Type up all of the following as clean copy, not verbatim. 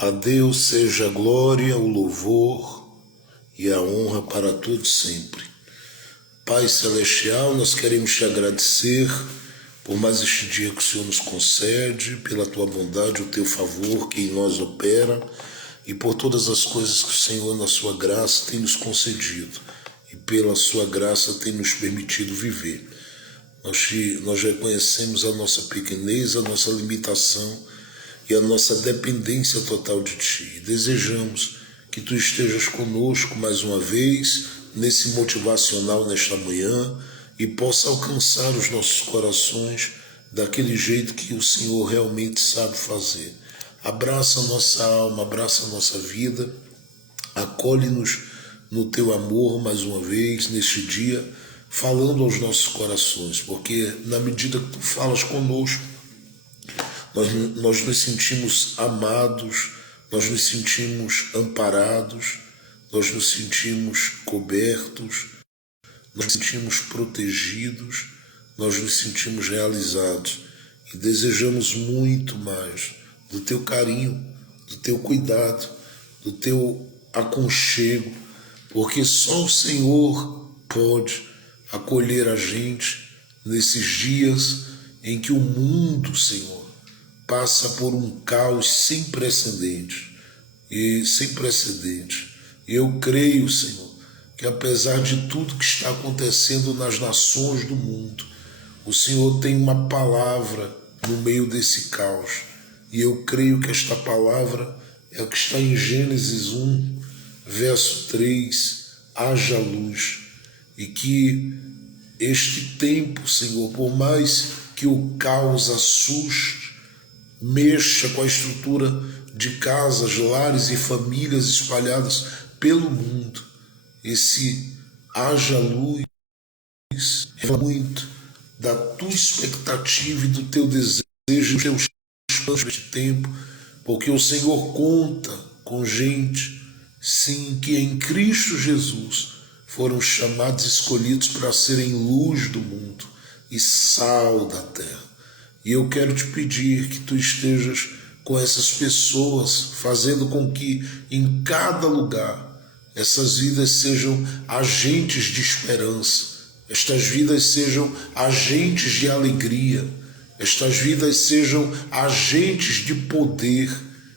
A Deus seja a glória, o louvor e a honra para todos sempre. Pai Celestial, nós queremos te agradecer por mais este dia que o Senhor nos concede, pela tua bondade, o teu favor que em nós opera e por todas as coisas que o Senhor, na sua graça, tem nos concedido e pela sua graça tem nos permitido viver. Nós reconhecemos a nossa pequenez, a nossa limitação e a nossa dependência total de Ti. E desejamos que Tu estejas conosco mais uma vez, nesse motivacional nesta manhã, e possa alcançar os nossos corações daquele jeito que o Senhor realmente sabe fazer. Abraça a nossa alma, abraça a nossa vida, acolhe-nos no Teu amor mais uma vez, neste dia, falando aos nossos corações, porque na medida que Tu falas conosco, nós nos sentimos amados, nós nos sentimos amparados, nós nos sentimos cobertos, nós nos sentimos protegidos, nós nos sentimos realizados e desejamos muito mais do Teu carinho, do Teu cuidado, do Teu aconchego, porque só o Senhor pode acolher a gente nesses dias em que o mundo, Senhor, passa por um caos sem precedentes. E eu creio, Senhor, que apesar de tudo que está acontecendo nas nações do mundo, o Senhor tem uma palavra no meio desse caos. E eu creio que esta palavra é a que está em Gênesis 1, verso 3, haja luz. E que este tempo, Senhor, por mais que o caos assuste, mexa com a estrutura de casas, lares e famílias espalhadas pelo mundo. Esse haja luz é muito da tua expectativa e do teu desejo, dos teus planos deste tempo, porque o Senhor conta com gente, sim, que em Cristo Jesus foram chamados e escolhidos para serem luz do mundo e sal da terra. E eu quero te pedir que tu estejas com essas pessoas, fazendo com que em cada lugar essas vidas sejam agentes de esperança, estas vidas sejam agentes de alegria, estas vidas sejam agentes de poder,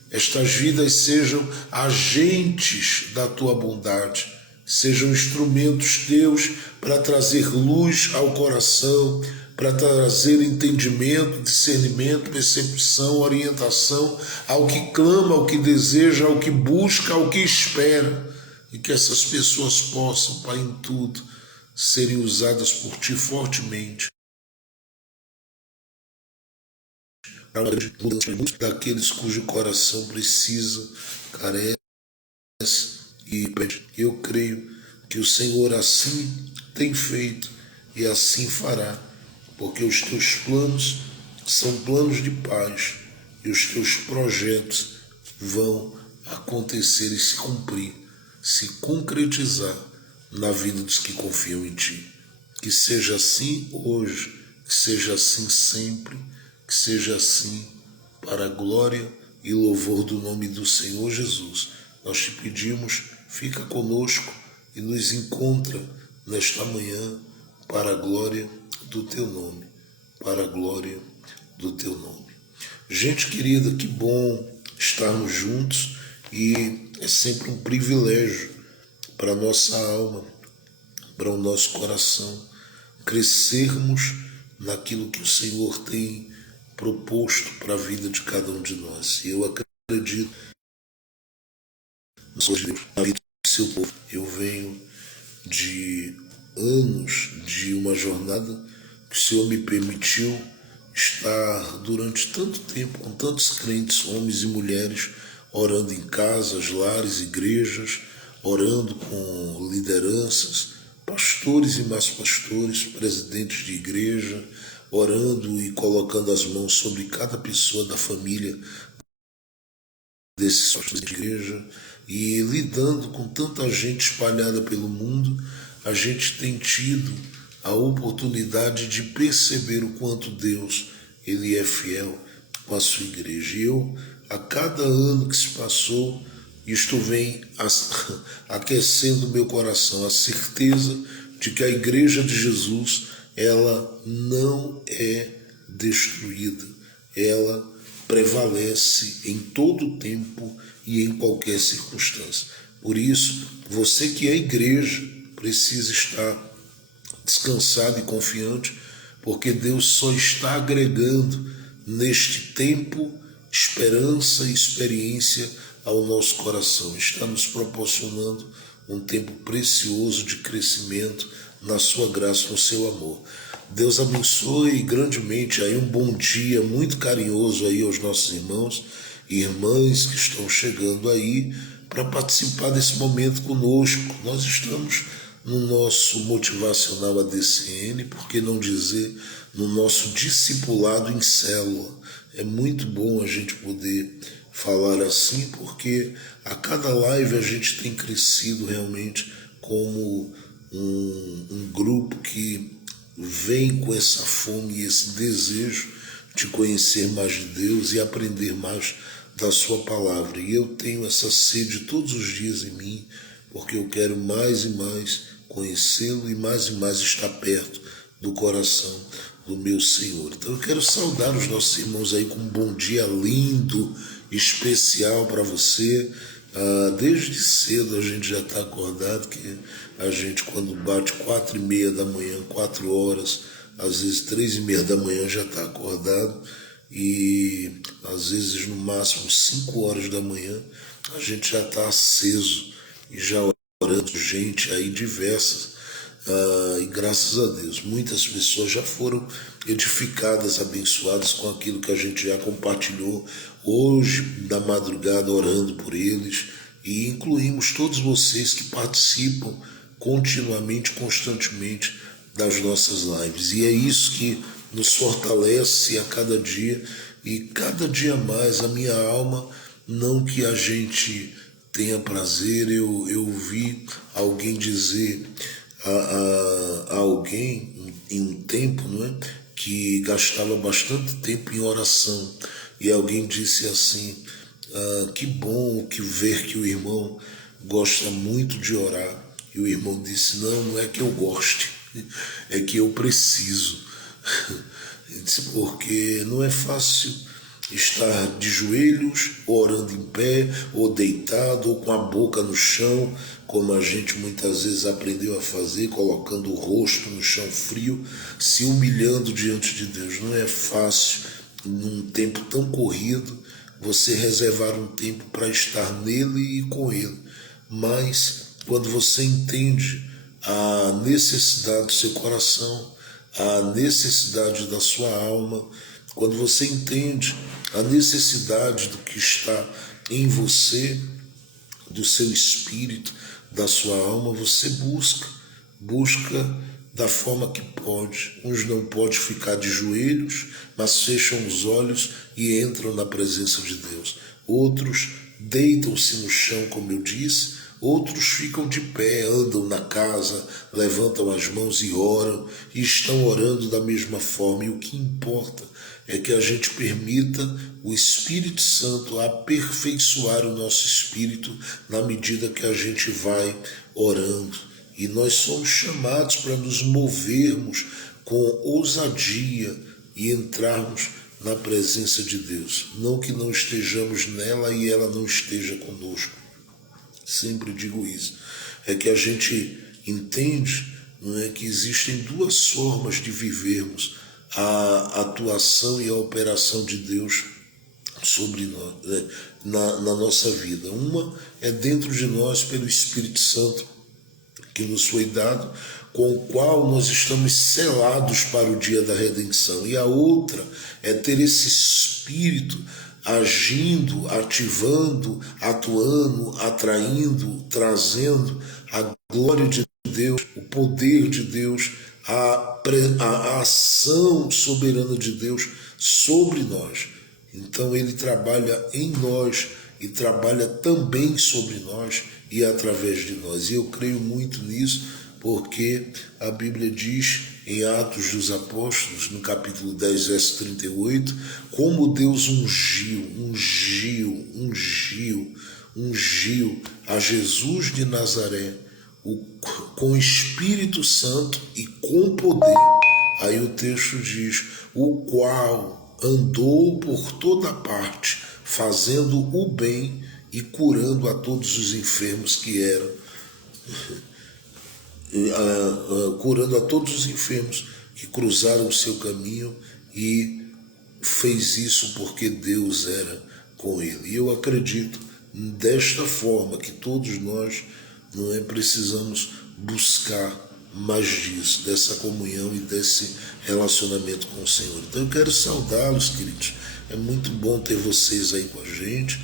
estas vidas sejam agentes da tua bondade, sejam instrumentos teus para trazer luz ao coração, para trazer entendimento, discernimento, percepção, orientação ao que clama, ao que deseja, ao que busca, ao que espera. E que essas pessoas possam, Pai, em tudo, serem usadas por Ti fortemente. Para uma grande mudança daqueles cujo coração precisa, carece e pede. Eu creio que o Senhor assim tem feito e assim fará. Porque os teus planos são planos de paz e os teus projetos vão acontecer e se cumprir, se concretizar na vida dos que confiam em Ti. Que seja assim hoje, que seja assim sempre, que seja assim para a glória e louvor do nome do Senhor Jesus. Nós te pedimos, fica conosco e nos encontra nesta manhã para a glória do Teu nome, para a glória do Teu nome. Gente querida, que bom estarmos juntos e é sempre um privilégio para a nossa alma, para o nosso coração, crescermos naquilo que o Senhor tem proposto para a vida de cada um de nós. E eu acredito na vida do seu povo. Eu venho de anos de uma jornada que o Senhor me permitiu estar durante tanto tempo com tantos crentes, homens e mulheres, orando em casas, lares, igrejas, orando com lideranças, pastores e mais pastores, presidentes de igreja, orando e colocando as mãos sobre cada pessoa da família desses pastores de igreja e lidando com tanta gente espalhada pelo mundo. A gente tem tido a oportunidade de perceber o quanto Deus, Ele é fiel com a sua igreja. E eu a cada ano que se passou, isto vem aquecendo meu coração, a certeza de que a Igreja de Jesus, ela não é destruída, ela prevalece em todo o tempo e em qualquer circunstância. Por isso, você que é igreja precisa estar descansado e confiante, porque Deus só está agregando neste tempo esperança e experiência ao nosso coração. Está nos proporcionando um tempo precioso de crescimento na sua graça, no seu amor. Deus abençoe grandemente aí, um bom dia muito carinhoso aí aos nossos irmãos e irmãs que estão chegando aí para participar desse momento conosco. Nós estamos no nosso motivacional ADCN, por que não dizer no nosso discipulado em célula. É muito bom a gente poder falar assim, porque a cada live a gente tem crescido realmente como um grupo que vem com essa fome e esse desejo de conhecer mais de Deus e aprender mais da sua palavra. E eu tenho essa sede todos os dias em mim, porque eu quero mais e mais conhecê-lo e mais estar perto do coração do meu Senhor. Então eu quero saudar os nossos irmãos aí com um bom dia lindo, especial para você. Desde cedo a gente já está acordado, que a gente quando bate 4h30 da manhã, 4 horas, às vezes 3h30 da manhã já está acordado, e às vezes no máximo 5 horas da manhã a gente já está aceso e já orando, gente aí diversas. E graças a Deus, muitas pessoas já foram edificadas, abençoadas com aquilo que a gente já compartilhou hoje da madrugada, orando por eles, e incluímos todos vocês que participam continuamente, constantemente das nossas lives. E é isso que nos fortalece a cada dia, e cada dia mais a minha alma, não que a gente tenha prazer. Eu ouvi alguém dizer a alguém em um tempo, não é, que gastava bastante tempo em oração, e alguém disse assim: que bom que ver que o irmão gosta muito de orar. E o irmão disse: não é que eu goste, é que eu preciso. Ele disse: porque não é fácil estar de joelhos, ou orando em pé, ou deitado, ou com a boca no chão, como a gente muitas vezes aprendeu a fazer, colocando o rosto no chão frio, se humilhando diante de Deus. Não é fácil, num tempo tão corrido, você reservar um tempo para estar nele e com ele. Mas quando você entende a necessidade do seu coração, a necessidade da sua alma, quando você entende a necessidade do que está em você, do seu espírito, da sua alma, você busca da forma que pode. Uns não podem ficar de joelhos, mas fecham os olhos e entram na presença de Deus. Outros deitam-se no chão, como eu disse. Outros ficam de pé, andam na casa, levantam as mãos e oram, e estão orando da mesma forma. E o que importa é que a gente permita o Espírito Santo aperfeiçoar o nosso espírito na medida que a gente vai orando. E nós somos chamados para nos movermos com ousadia e entrarmos na presença de Deus. Não que não estejamos nela e ela não esteja conosco. Sempre digo isso. É que a gente entende, não é, que existem duas formas de vivermos a atuação e a operação de Deus sobre nós, né, na nossa vida. Uma é dentro de nós pelo Espírito Santo, que nos foi dado, com o qual nós estamos selados para o dia da redenção. E a outra é ter esse Espírito agindo, ativando, atuando, atraindo, trazendo a glória de Deus, o poder de Deus, a ação soberana de Deus sobre nós. Então ele trabalha em nós e trabalha também sobre nós e através de nós. E eu creio muito nisso, porque a Bíblia diz em Atos dos Apóstolos, no capítulo 10, verso 38, como Deus ungiu a Jesus de Nazaré com o Espírito Santo e com poder. Aí o texto diz, o qual andou por toda parte, fazendo o bem e curando a todos os enfermos que eram, curando a todos os enfermos que cruzaram o seu caminho, e fez isso porque Deus era com ele. E eu acredito desta forma que todos nós precisamos buscar mais disso, dessa comunhão e desse relacionamento com o Senhor. Então eu quero saudá-los, queridos. É muito bom ter vocês aí com a gente,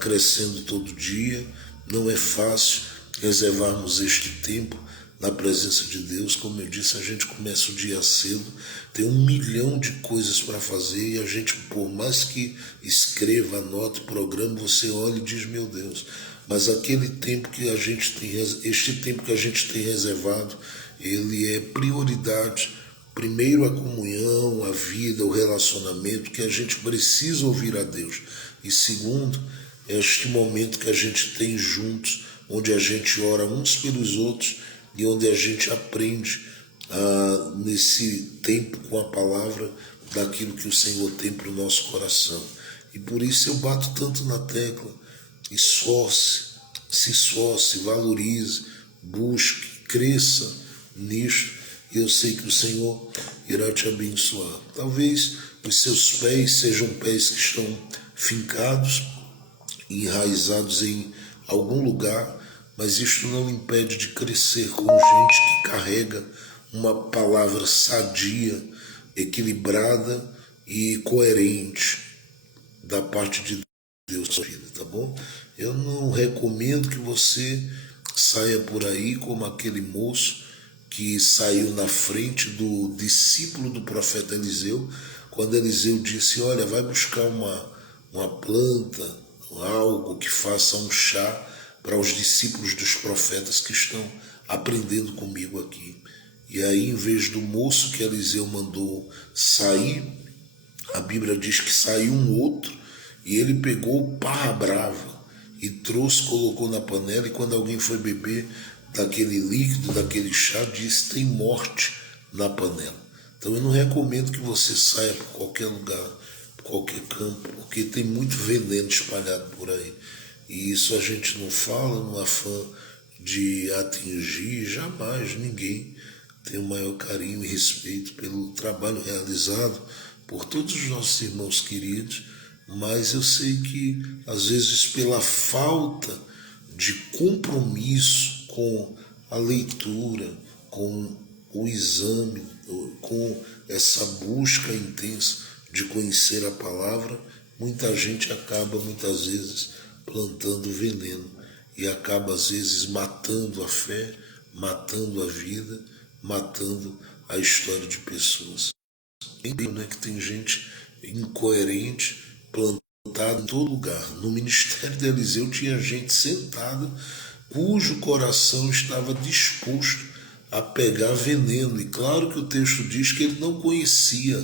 crescendo todo dia. Não é fácil reservarmos este tempo na presença de Deus. Como eu disse, a gente começa o dia cedo, tem 1 milhão de coisas para fazer, e a gente, por mais que escreva, anote, programa, você olha e diz, meu Deus, mas aquele tempo que a gente tem, este tempo que a gente tem reservado, ele é prioridade. Primeiro a comunhão, a vida, o relacionamento, que a gente precisa ouvir a Deus. E segundo, este momento que a gente tem juntos, onde a gente ora uns pelos outros e onde a gente aprende nesse tempo com a palavra daquilo que o Senhor tem para o nosso coração. E por isso eu bato tanto na tecla: se esforce, valorize, busque, cresça nisto, e eu sei que o Senhor irá te abençoar. Talvez os seus pés sejam pés que estão fincados, enraizados em algum lugar, mas isto não impede de crescer com gente que carrega uma palavra sadia, equilibrada e coerente da parte de Deus na sua vida, tá bom? Eu não recomendo que você saia por aí como aquele moço que saiu na frente do discípulo do profeta Eliseu, quando Eliseu disse, olha, vai buscar uma planta, algo que faça um chá para os discípulos dos profetas que estão aprendendo comigo aqui. E aí, em vez do moço que Eliseu mandou sair, a Bíblia diz que saiu um outro, e ele pegou parra brava e trouxe, colocou na panela, e quando alguém foi beber daquele líquido, daquele chá, disse, tem morte na panela. Então eu não recomendo que você saia por qualquer lugar, por qualquer campo, porque tem muito veneno espalhado por aí. E isso a gente não fala no afã de atingir, jamais ninguém tem o maior carinho e respeito pelo trabalho realizado por todos os nossos irmãos queridos, mas eu sei que, às vezes, pela falta de compromisso com a leitura, com o exame, com essa busca intensa de conhecer a palavra, muita gente acaba, muitas vezes, plantando veneno e acaba, às vezes, matando a fé, matando a vida, matando a história de pessoas. Que tem gente incoerente, plantada em todo lugar. No ministério de Eliseu tinha gente sentada cujo coração estava disposto a pegar veneno. E claro que o texto diz que ele não conhecia.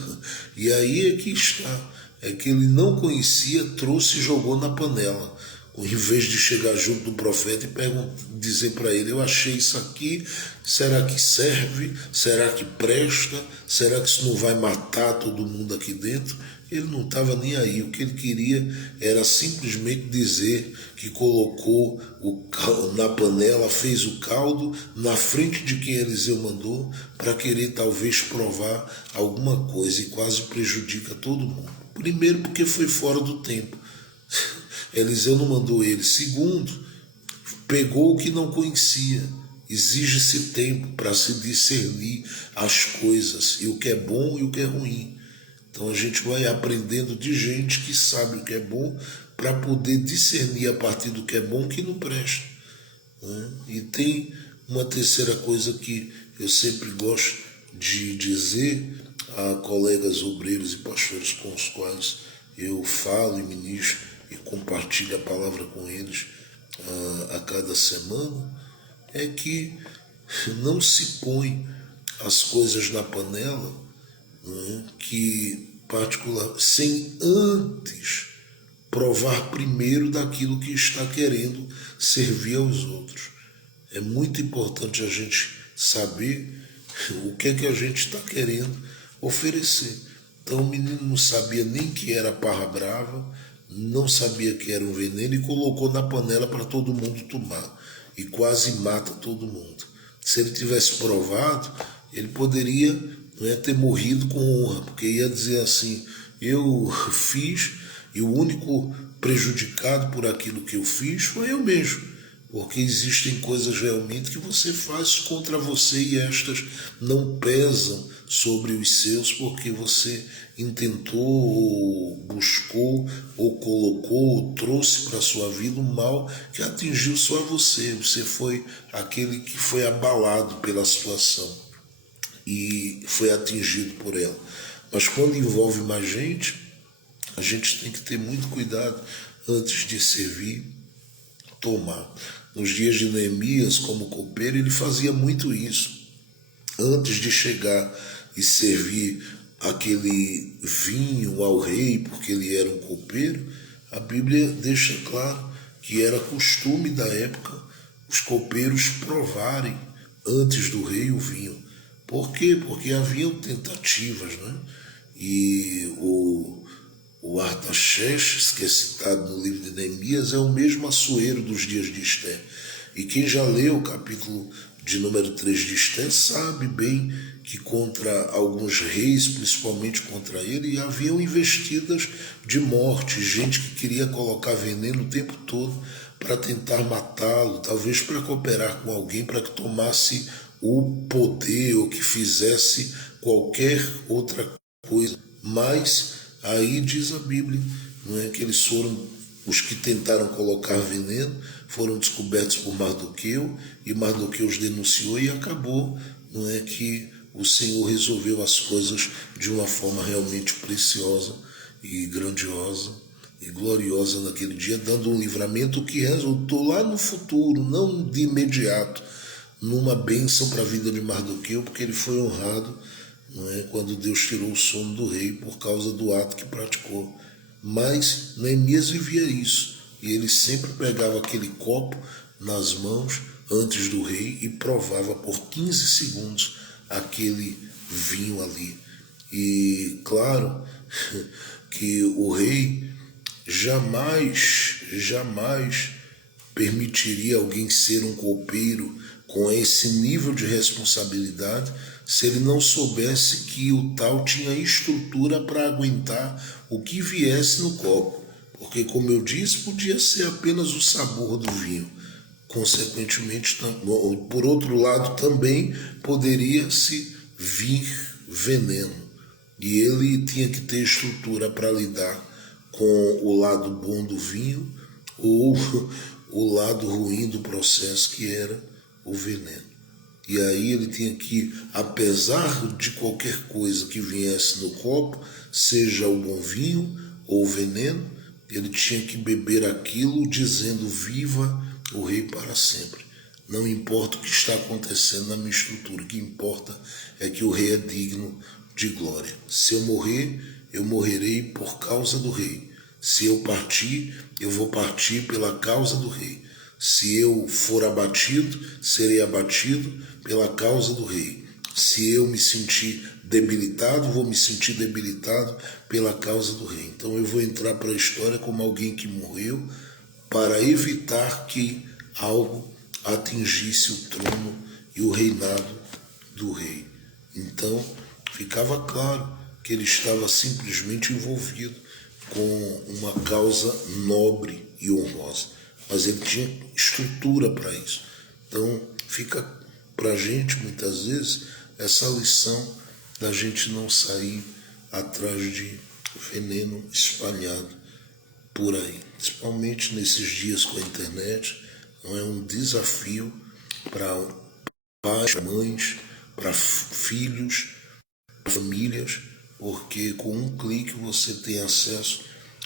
E aí é que está. É que ele não conhecia, trouxe e jogou na panela. Em vez de chegar junto do profeta e dizer para ele, eu achei isso aqui, será que serve? Será que presta? Será que isso não vai matar todo mundo aqui dentro? Ele não estava nem aí. O que ele queria era simplesmente dizer que colocou o caldo na panela, fez o caldo na frente de quem Eliseu mandou, para querer talvez provar alguma coisa, e quase prejudica todo mundo. Primeiro, porque foi fora do tempo. Eliseu não mandou ele. Segundo, pegou o que não conhecia. Exige-se tempo para se discernir as coisas, e o que é bom e o que é ruim. Então a gente vai aprendendo de gente que sabe o que é bom, para poder discernir a partir do que é bom, que não presta. E tem uma terceira coisa que eu sempre gosto de dizer a colegas obreiros e pastores com os quais eu falo e ministro e compartilho a palavra com eles a cada semana, é que não se põe as coisas na panela, né, sem antes provar primeiro daquilo que está querendo servir aos outros. É muito importante a gente saber o que é que a gente está querendo oferecer. Então o menino não sabia nem que era parra brava, não sabia que era um veneno e colocou na panela para todo mundo tomar. E quase mata todo mundo. Se ele tivesse provado, ele poderia, né, ter morrido com honra, porque ia dizer assim, eu fiz e o único prejudicado por aquilo que eu fiz foi eu mesmo. Porque existem coisas realmente que você faz contra você e estas não pesam sobre os seus porque você intentou, ou buscou, ou colocou, ou trouxe para a sua vida um mal que atingiu só você. Você foi aquele que foi abalado pela situação e foi atingido por ela. Mas quando envolve mais gente, a gente tem que ter muito cuidado antes de servir, tomar. Nos dias de Neemias, como copeiro, ele fazia muito isso. Antes de chegar e servir aquele vinho ao rei, porque ele era um copeiro, a Bíblia deixa claro que era costume da época os copeiros provarem antes do rei o vinho. Por quê? Porque haviam tentativas, né? E o Artaxerxes, que é citado no livro de Neemias, é o mesmo Assuero dos dias de Esté. E quem já leu o capítulo de número 3 de Esté sabe bem que contra alguns reis, principalmente contra ele, haviam investidas de morte, gente que queria colocar veneno o tempo todo para tentar matá-lo, talvez para cooperar com alguém para que tomasse o poder ou que fizesse qualquer outra coisa. Mas aí diz a Bíblia, não é, que eles foram, os que tentaram colocar veneno, foram descobertos por Mardoqueu, e Mardoqueu os denunciou e acabou, não é, que o Senhor resolveu as coisas de uma forma realmente preciosa e grandiosa e gloriosa naquele dia, dando um livramento que resultou lá no futuro, não de imediato, numa bênção para a vida de Mardoqueu, porque ele foi honrado, não é, quando Deus tirou o sono do rei por causa do ato que praticou. Mas Neemias vivia isso, e ele sempre pegava aquele copo nas mãos antes do rei e provava por 15 segundos aquele vinho ali. E claro que o rei jamais permitiria alguém ser um copeiro com esse nível de responsabilidade se ele não soubesse que o tal tinha estrutura para aguentar o que viesse no copo. Porque, como eu disse, podia ser apenas o sabor do vinho. Consequentemente, por outro lado, também poderia-se vir veneno. E ele tinha que ter estrutura para lidar com o lado bom do vinho ou o lado ruim do processo, que era o veneno. E aí ele tinha que, apesar de qualquer coisa que viesse no copo, seja o bom vinho ou o veneno, ele tinha que beber aquilo dizendo: viva o rei para sempre. Não importa o que está acontecendo na minha estrutura, o que importa é que o rei é digno de glória. Se eu morrer, eu morrerei por causa do rei. Se eu partir, eu vou partir pela causa do rei. Se eu for abatido, serei abatido pela causa do rei. Se eu me sentir debilitado, vou me sentir debilitado pela causa do rei. Então eu vou entrar para a história como alguém que morreu para evitar que algo atingisse o trono e o reinado do rei. Então ficava claro que ele estava simplesmente envolvido com uma causa nobre e honrosa, mas ele tinha estrutura para isso. Então fica para a gente, muitas vezes, essa lição da gente não sair atrás de veneno espalhado por aí, principalmente nesses dias com a internet. Não é um desafio para pais, mães, para filhos, para famílias, porque com um clique você tem acesso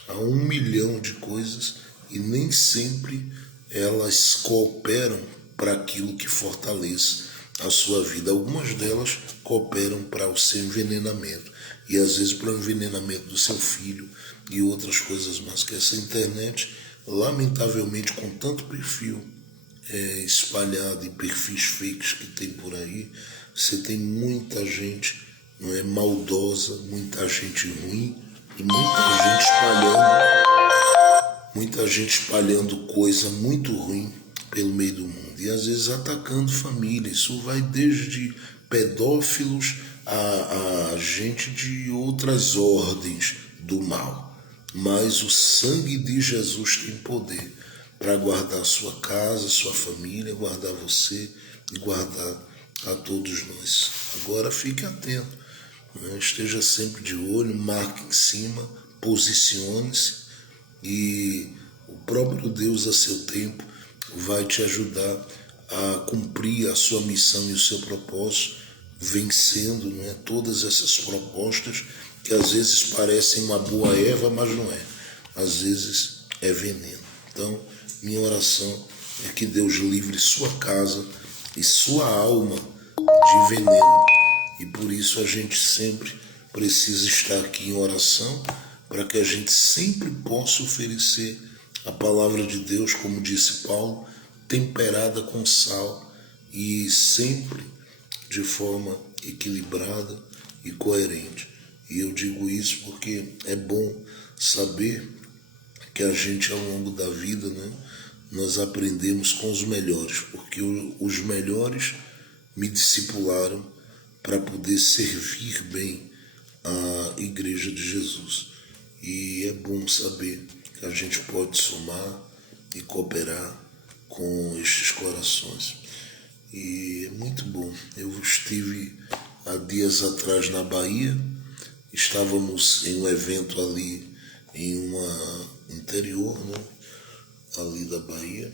a 1 milhão de coisas e nem sempre elas cooperam para aquilo que fortaleça a sua vida. Algumas delas cooperam para o seu envenenamento e às vezes para o envenenamento do seu filho e outras coisas mais. Que essa internet, lamentavelmente, com tanto perfil espalhado e perfis fakes que tem por aí, você tem muita gente, não é, maldosa, muita gente ruim e muita gente espalhando coisa muito ruim pelo meio do mundo e às vezes atacando família. Isso vai desde pedófilos a gente de outras ordens do mal. Mas o sangue de Jesus tem poder para guardar sua casa, sua família, guardar você e guardar a todos nós. Agora fique atento, né? Esteja sempre de olho, marque em cima, posicione-se e o próprio Deus a seu tempo vai te ajudar a cumprir a sua missão e o seu propósito, vencendo, né, todas essas propostas que às vezes parecem uma boa erva, mas não é. Às vezes é veneno. Então, minha oração é que Deus livre sua casa e sua alma de veneno. E por isso a gente sempre precisa estar aqui em oração, para que a gente sempre possa oferecer a palavra de Deus, como disse Paulo, temperada com sal e sempre de forma equilibrada e coerente. E eu digo isso porque é bom saber que a gente, ao longo da vida, né, nós aprendemos com os melhores, porque os melhores me discipularam para poder servir bem a Igreja de Jesus. E é bom saber que a gente pode somar e cooperar com estes corações. E é muito bom. Eu estive há dias atrás na Bahia, estávamos em um evento ali em uma interior, né, ali da Bahia,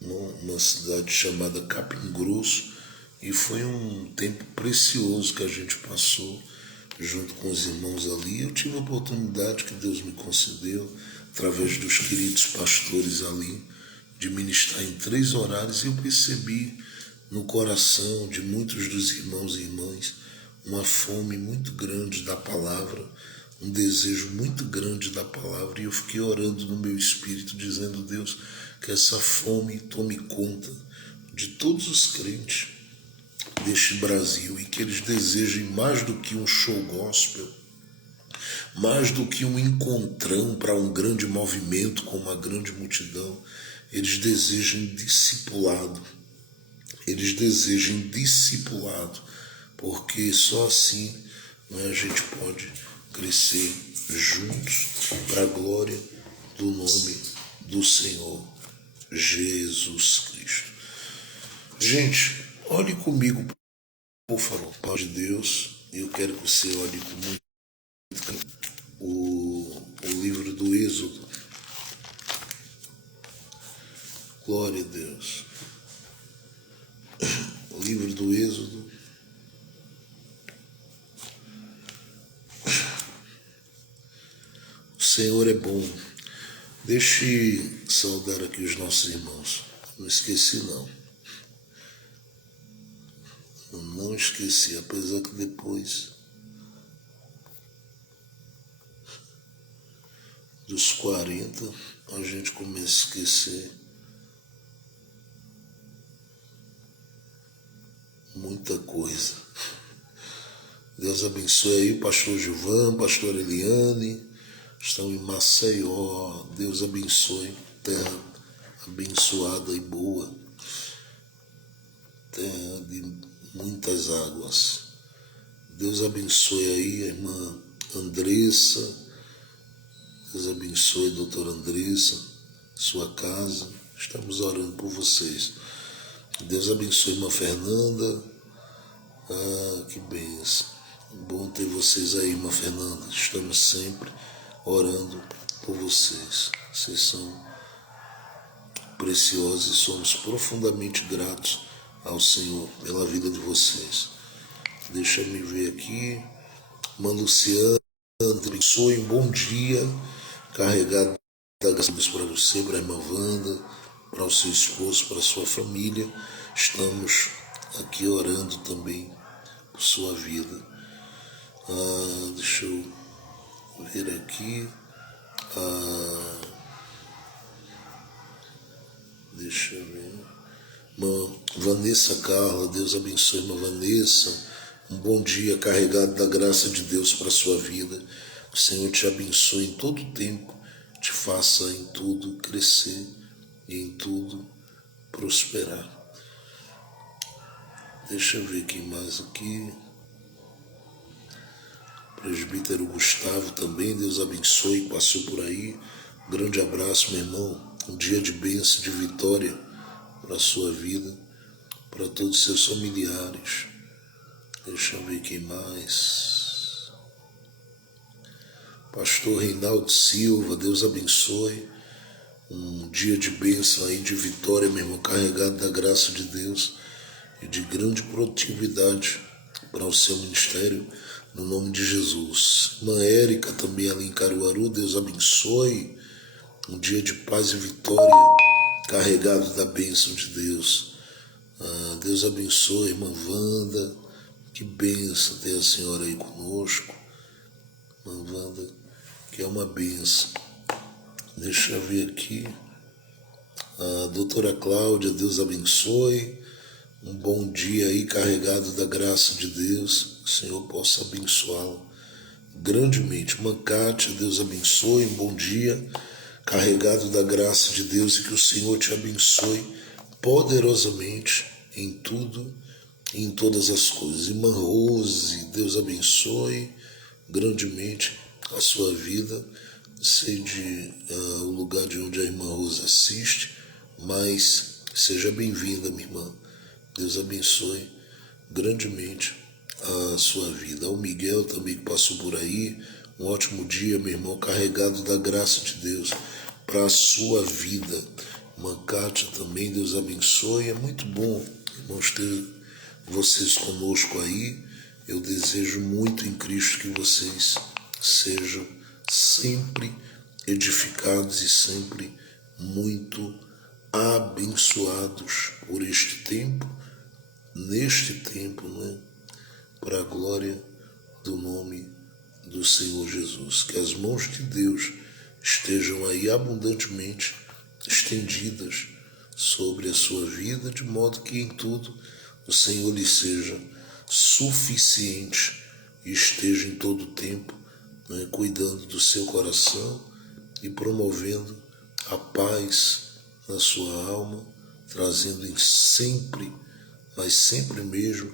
numa cidade chamada Capim Grosso, e foi um tempo precioso que a gente passou junto com os irmãos ali. Eu tive a oportunidade que Deus me concedeu, através dos queridos pastores ali, de ministrar em 3 horários, e eu percebi no coração de muitos dos irmãos e irmãs uma fome muito grande da palavra, um desejo muito grande da palavra, e eu fiquei orando no meu espírito, dizendo: Deus, que essa fome tome conta de todos os crentes deste Brasil, e que eles desejem mais do que um show gospel, mais do que um encontrão para um grande movimento com uma grande multidão, eles desejem discipulado, porque só assim, né, a gente pode crescer juntos para a glória do nome do Senhor Jesus Cristo. Gente, olhe comigo, por favor, Pai de Deus, eu quero que você olhe com muito o livro do Êxodo. Glória a Deus. O livro do Êxodo. O Senhor é bom. Deixe saudar aqui os nossos irmãos. Não esqueci, não. Eu não esqueci, apesar que depois dos 40 a gente começa a esquecer muita coisa. Deus abençoe aí o pastor Gilvan, pastor Eliane, estão em Maceió. Deus abençoe, terra abençoada e boa, terra de muitas águas. Deus abençoe aí a irmã Andressa, Deus abençoe a doutora Andressa, sua casa, estamos orando por vocês. Deus abençoe a irmã Fernanda, que bênção, bom ter vocês aí, irmã Fernanda, estamos sempre orando por vocês, vocês são preciosos e somos profundamente gratos ao Senhor pela vida de vocês. Deixa-me ver aqui, irmã Luciana, abençoe, um bom dia, carregado da graça para você, para a irmã Wanda, para o seu esposo, para a sua família, estamos aqui orando também por sua vida. Deixa eu ver aqui. Deixa eu ver. Irmã Vanessa Carla, Deus abençoe, irmã Vanessa. Um bom dia carregado da graça de Deus para a sua vida. Que o Senhor te abençoe em todo o tempo, te faça em tudo crescer e em tudo prosperar. Deixa eu ver quem mais aqui. Presbítero Gustavo também, Deus abençoe, passou por aí. Grande abraço, meu irmão. Um dia de bênção, de vitória para a sua vida, para todos os seus familiares. Deixa eu ver quem mais. Pastor Reinaldo Silva, Deus abençoe. Um dia de bênção aí, de vitória, meu irmão, carregado da graça de Deus e de grande produtividade para o seu ministério, no nome de Jesus. Irmã Érica, também ali em Caruaru, Deus abençoe. Um dia de paz e vitória, carregado da bênção de Deus. Deus abençoe, irmã Wanda. Que bênção ter a senhora aí conosco. Irmã Wanda, que é uma bênção. Deixa eu ver aqui. A doutora Cláudia, Deus abençoe. Um bom dia aí, carregado da graça de Deus. O Senhor possa abençoá-la grandemente. Mancate, Deus abençoe. Um bom dia, carregado da graça de Deus, e que o Senhor te abençoe poderosamente em tudo e em todas as coisas. Irmã Rose, Deus abençoe grandemente a sua vida. Não sei o lugar de onde a irmã Rose assiste, mas seja bem-vinda, minha irmã. Deus abençoe grandemente a sua vida. Ao Miguel também, que passou por aí, um ótimo dia, meu irmão, carregado da graça de Deus para a sua vida. Mankátia também, Deus abençoe. É muito bom, irmãos, ter vocês conosco aí. Eu desejo muito em Cristo que vocês sejam sempre edificados e sempre muito abençoados por este tempo, neste tempo, né? Para a glória do nome do Senhor Jesus. Que as mãos de Deus estejam aí abundantemente estendidas sobre a sua vida, de modo que em tudo o Senhor lhe seja suficiente e esteja em todo o tempo, né, cuidando do seu coração e promovendo a paz na sua alma, trazendo em sempre, mas sempre mesmo,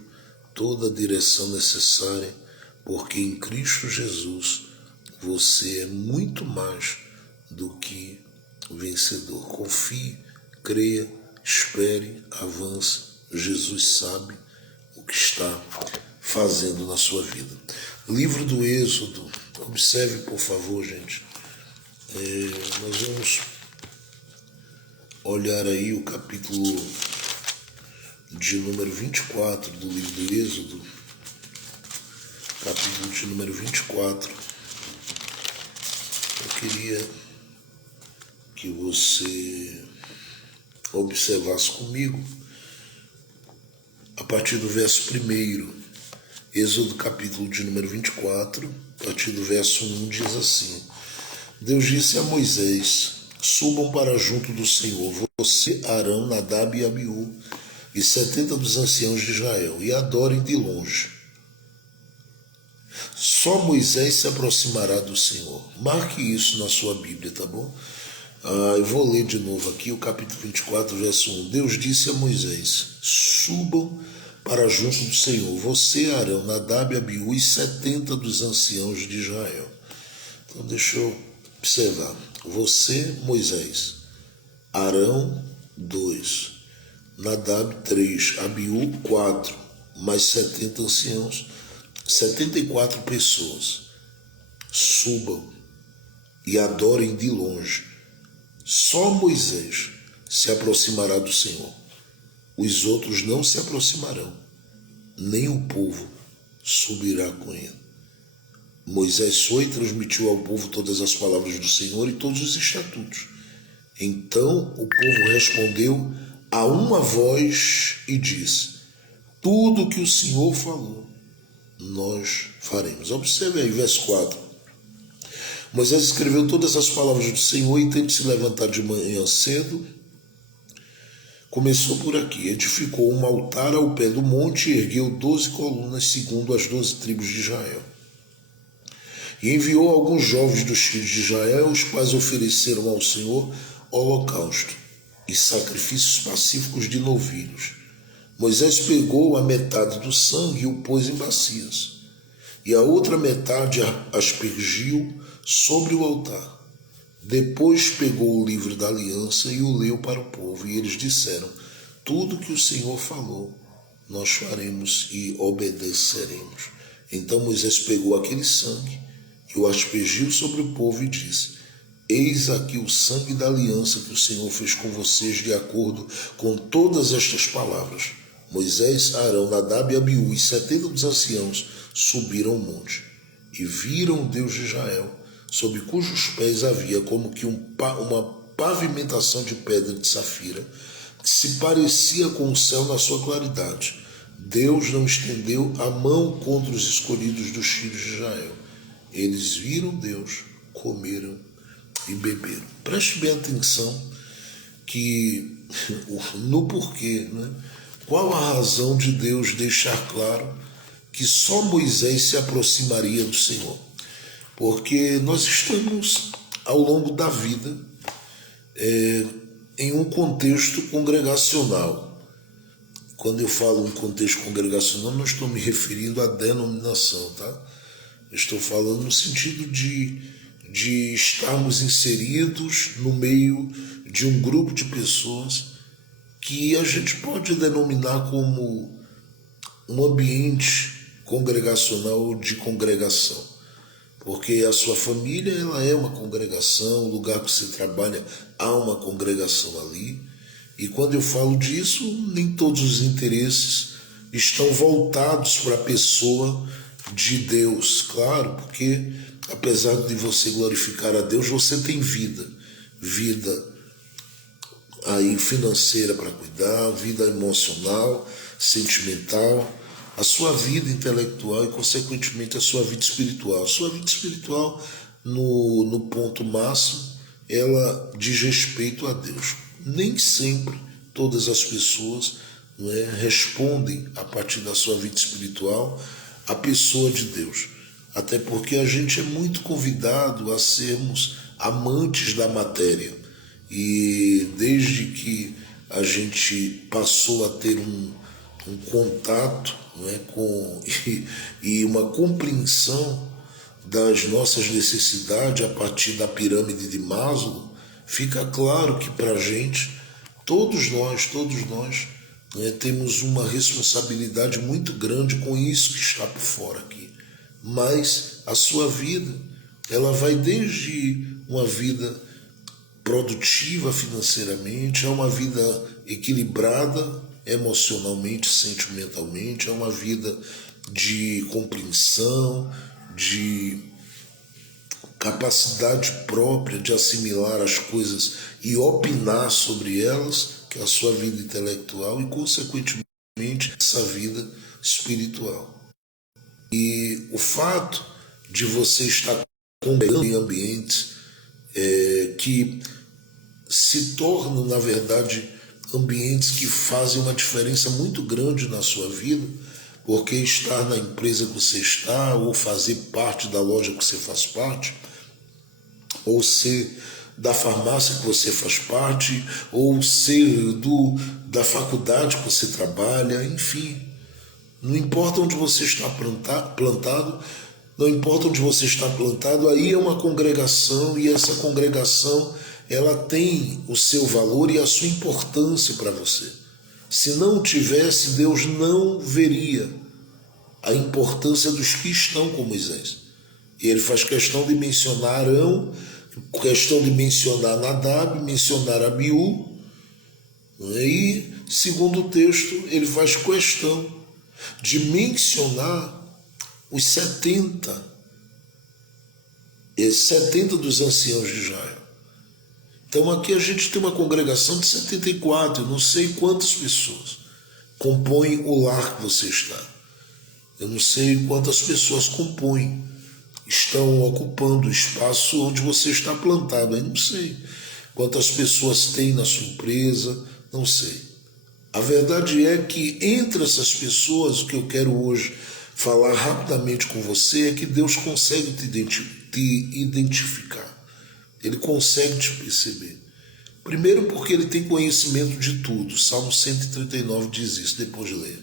toda a direção necessária, porque em Cristo Jesus você é muito mais do que vencedor. Confie, creia, espere, avance. Jesus sabe o que está fazendo na sua vida. Livro do Êxodo, observe por favor, gente. Nós vamos olhar aí o capítulo de número 24 do livro do Êxodo, capítulo de número 24. Eu queria que você observasse comigo a partir do verso 1, Êxodo capítulo de número 24, a partir do verso 1, diz assim: Deus disse a Moisés: subam para junto do Senhor, você, Arão, Nadab e Abiú, e 70 dos anciãos de Israel, e adorem de longe. Só Moisés se aproximará do Senhor. Marque isso na sua Bíblia, tá bom? Eu vou ler de novo aqui o capítulo 24, verso 1. Deus disse a Moisés: subam para junto do Senhor, você, Arão, Nadab e Abiú, e 70 dos anciãos de Israel. Então deixa eu observar. Você, Moisés, Arão, 2, Nadab, 3, Abiú, 4, mais 70 anciãos, 74 pessoas. Subam e adorem de longe. Só Moisés se aproximará do Senhor. Os outros não se aproximarão, nem o povo subirá com ele. Moisés foi e transmitiu ao povo todas as palavras do Senhor e todos os estatutos. Então o povo respondeu a uma voz e disse: tudo que o Senhor falou, nós faremos. Observe aí, verso 4. Moisés escreveu todas as palavras do Senhor e, tendo se levantar de manhã cedo, começou por aqui. Edificou um altar ao pé do monte e ergueu 12 colunas, segundo as 12 tribos de Israel. E enviou alguns jovens dos filhos de Israel, os quais ofereceram ao Senhor holocausto e sacrifícios pacíficos de novilhos. Moisés pegou a metade do sangue e o pôs em bacias, e a outra metade aspergiu sobre o altar. Depois pegou o livro da aliança e o leu para o povo, e eles disseram: tudo que o Senhor falou, nós faremos e obedeceremos. Então Moisés pegou aquele sangue e o aspergiu sobre o povo e disse: eis aqui o sangue da aliança que o Senhor fez com vocês de acordo com todas estas palavras. Moisés, Arão, Nadab e Abiú e 70 dos anciãos subiram ao monte e viram o Deus de Israel, sob cujos pés havia como que uma pavimentação de pedra de safira, que se parecia com o céu na sua claridade. Deus não estendeu a mão contra os escolhidos dos filhos de Israel. Eles viram Deus, comeram e beberam. Preste bem atenção que no porquê, né? Qual a razão de Deus deixar claro que só Moisés se aproximaria do Senhor? Porque nós estamos, ao longo da vida, em um contexto congregacional. Quando eu falo um contexto congregacional, não estou me referindo à denominação, tá? Eu estou falando no sentido de estarmos inseridos no meio de um grupo de pessoas que a gente pode denominar como um ambiente congregacional ou de congregação. Porque a sua família, ela é uma congregação, o lugar que você trabalha, há uma congregação ali. E quando eu falo disso, nem todos os interesses estão voltados para a pessoa de Deus. Claro, porque apesar de você glorificar a Deus, você tem vida aí financeira para cuidar, vida emocional, sentimental, a sua vida intelectual e, consequentemente, a sua vida espiritual. A sua vida espiritual, no ponto máximo, ela diz respeito a Deus. Nem sempre todas as pessoas, não é, respondem, a partir da sua vida espiritual, à pessoa de Deus. Até porque a gente é muito convidado a sermos amantes da matéria. E desde que a gente passou a ter um contato, não é, e uma compreensão das nossas necessidades a partir da pirâmide de Maslow, fica claro que para a gente, todos nós, né, temos uma responsabilidade muito grande com isso que está por fora aqui. Mas a sua vida, ela vai desde uma vida produtiva financeiramente, é uma vida equilibrada emocionalmente, sentimentalmente, é uma vida de compreensão, de capacidade própria de assimilar as coisas e opinar sobre elas, que é a sua vida intelectual e, consequentemente, essa vida espiritual. E o fato de você estar congregando em ambientes que se tornam, na verdade, ambientes que fazem uma diferença muito grande na sua vida, porque estar na empresa que você está, ou fazer parte da loja que você faz parte, ou ser da farmácia que você faz parte, ou ser da faculdade que você trabalha, enfim. Não importa onde você está plantado, não importa onde você está plantado, aí é uma congregação, e essa congregação, ela tem o seu valor e a sua importância para você. Se não tivesse, Deus não veria a importância dos que estão com Moisés. E ele faz questão de mencionar Arão, questão de mencionar Nadab, mencionar Abiú, e, segundo o texto, ele faz questão de mencionar os 70 dos anciãos de Israel. Então aqui a gente tem uma congregação de 74, eu não sei quantas pessoas compõem o lar que você está. Eu não sei quantas pessoas compõem, estão ocupando o espaço onde você está plantado. Eu não sei quantas pessoas tem na sua empresa, não sei. A verdade é que entre essas pessoas, o que eu quero hoje falar rapidamente com você é que Deus consegue te identificar. Ele consegue te perceber. Primeiro porque ele tem conhecimento de tudo. Salmo 139 diz isso, depois de ler.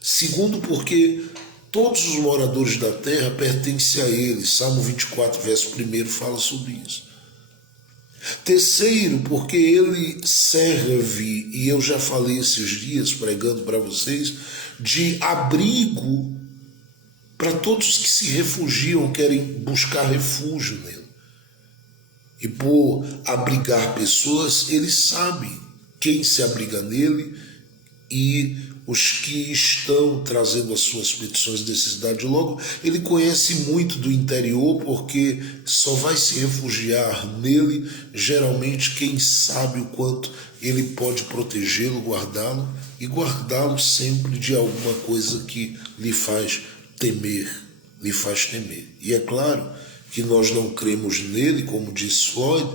Segundo porque todos os moradores da terra pertencem a ele. Salmo 24, verso 1 fala sobre isso. Terceiro, porque ele serve, e eu já falei esses dias pregando para vocês, de abrigo para todos que se refugiam, querem buscar refúgio nele. E por abrigar pessoas, ele sabe quem se abriga nele e os que estão trazendo as suas petições de necessidade. Logo, ele conhece muito do interior, porque só vai se refugiar nele, geralmente, quem sabe o quanto ele pode protegê-lo, guardá-lo, e guardá-lo sempre de alguma coisa que lhe faz temer, E é claro que nós não cremos nele, como diz Floyd,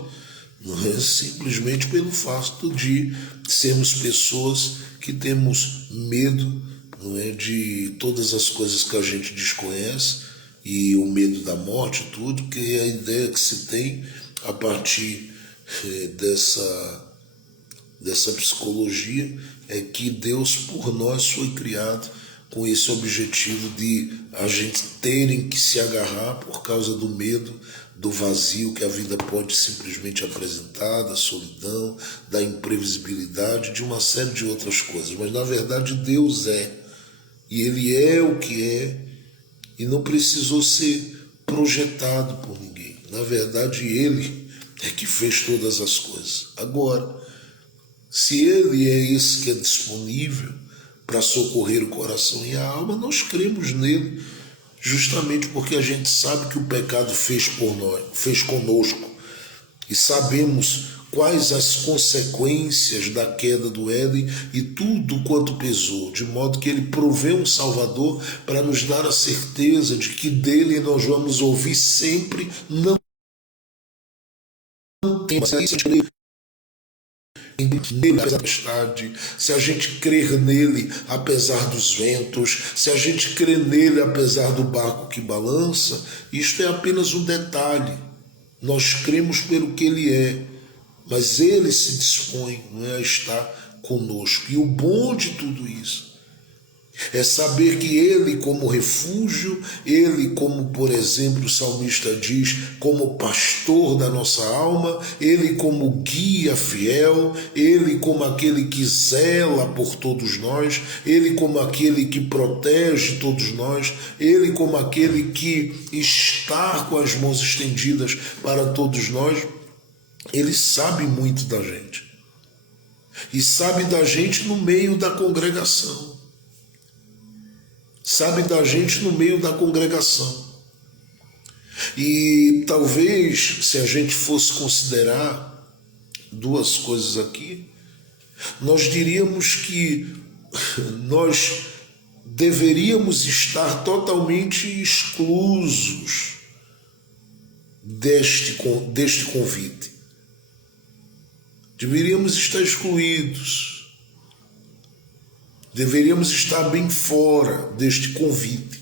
não é simplesmente pelo fato de sermos pessoas que temos medo, não é, de todas as coisas que a gente desconhece, e o medo da morte, tudo, que é a ideia que se tem a partir dessa psicologia é que Deus por nós foi criado com esse objetivo de a gente terem que se agarrar por causa do medo, do vazio que a vida pode simplesmente apresentar, da solidão, da imprevisibilidade, de uma série de outras coisas. Mas na verdade Deus é, e Ele é o que é, e não precisou ser projetado por ninguém. Na verdade Ele é que fez todas as coisas. Agora, se Ele é esse que é disponível para socorrer o coração e a alma, nós cremos nele, justamente porque a gente sabe que o pecado fez por nós, fez conosco, e sabemos quais as consequências da queda do Éden e tudo quanto pesou, de modo que ele provê um Salvador para nos dar a certeza de que dele nós vamos ouvir sempre, não tem mais nele apesar da tempestade, se a gente crer nele apesar dos ventos, se a gente crer nele apesar do barco que balança, isto é apenas um detalhe. Nós cremos pelo que ele é, mas ele se dispõe, não é, a estar conosco. E o bom de tudo isso é saber que ele como refúgio, ele como, por exemplo, o salmista diz, como pastor da nossa alma, ele como guia fiel, ele como aquele que zela por todos nós, ele como aquele que protege todos nós, ele como aquele que está com as mãos estendidas para todos nós. Ele sabe muito da gente, e sabe da gente no meio da congregação. Sabe da gente no meio da congregação. E talvez, se a gente fosse considerar duas coisas aqui, nós diríamos que nós deveríamos estar totalmente exclusos deste convite. Deveríamos estar excluídos. Deveríamos estar bem fora deste convite,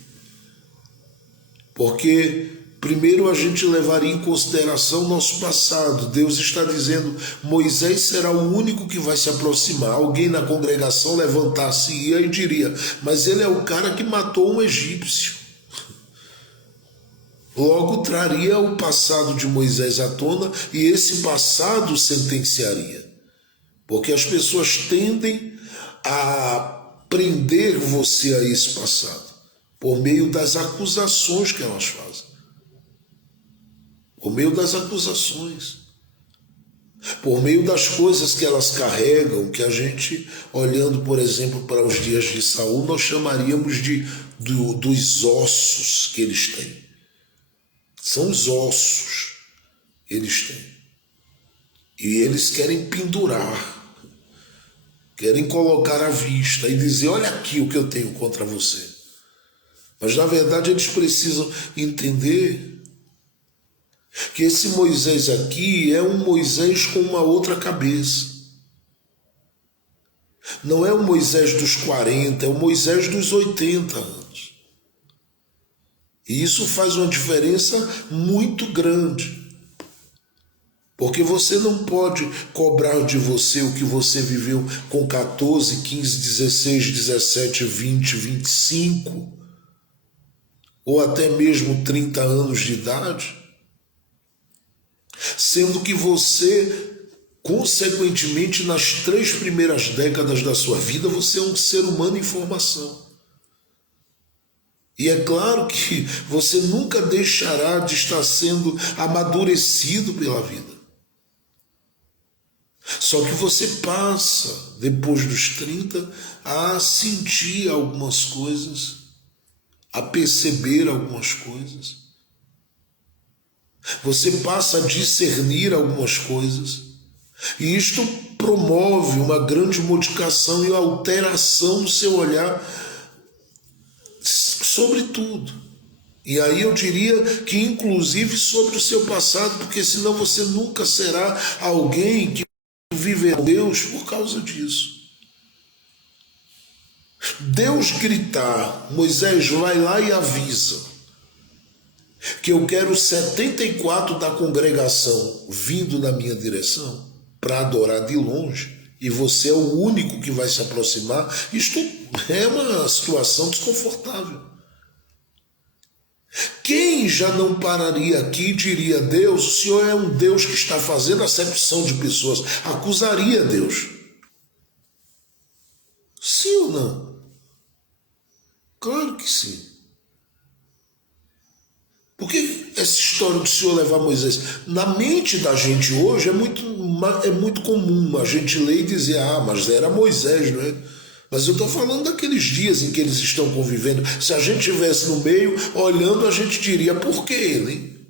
porque primeiro a gente levaria em consideração o nosso passado. Deus está dizendo, Moisés será o único que vai se aproximar. Alguém na congregação levantar-se-ia e diria, mas ele é o cara que matou um egípcio. Logo traria o passado de Moisés à tona e esse passado sentenciaria, porque as pessoas tendem a prender você a esse passado por meio das acusações que elas fazem, por meio das acusações, por meio das coisas que elas carregam, que a gente, olhando, por exemplo, para os dias de Saul, nós chamaríamos dos ossos que eles têm. São os ossos que eles têm. E eles querem pendurar, querem colocar à vista e dizer, olha aqui o que eu tenho contra você. Mas na verdade eles precisam entender que esse Moisés aqui é um Moisés com uma outra cabeça. Não é o Moisés dos 40, é o Moisés dos 80 anos. E isso faz uma diferença muito grande. Porque você não pode cobrar de você o que você viveu com 14, 15, 16, 17, 20, 25, ou até mesmo 30 anos de idade, sendo que você, consequentemente, nas 3 primeiras décadas da sua vida, você é um ser humano em formação. E é claro que você nunca deixará de estar sendo amadurecido pela vida. Só que você passa, depois dos 30, a sentir algumas coisas, a perceber algumas coisas. Você passa a discernir algumas coisas. E isto promove uma grande modificação e alteração no seu olhar sobre tudo. E aí eu diria que inclusive sobre o seu passado, porque senão você nunca será alguém que viver Deus por causa disso. Deus gritar, Moisés, vai lá e avisa que eu quero 74 da congregação vindo na minha direção para adorar de longe e você é o único que vai se aproximar. Isto é uma situação desconfortável. Quem já não pararia aqui e diria, Deus, o Senhor é um Deus que está fazendo acepção de pessoas, acusaria Deus? Sim ou não? Claro que sim. Por que essa história do Senhor levar Moisés? Na mente da gente hoje é muito comum a gente ler e dizer, mas era Moisés, não é? Mas eu estou falando daqueles dias em que eles estão convivendo. Se a gente estivesse no meio, olhando, a gente diria, por que ele?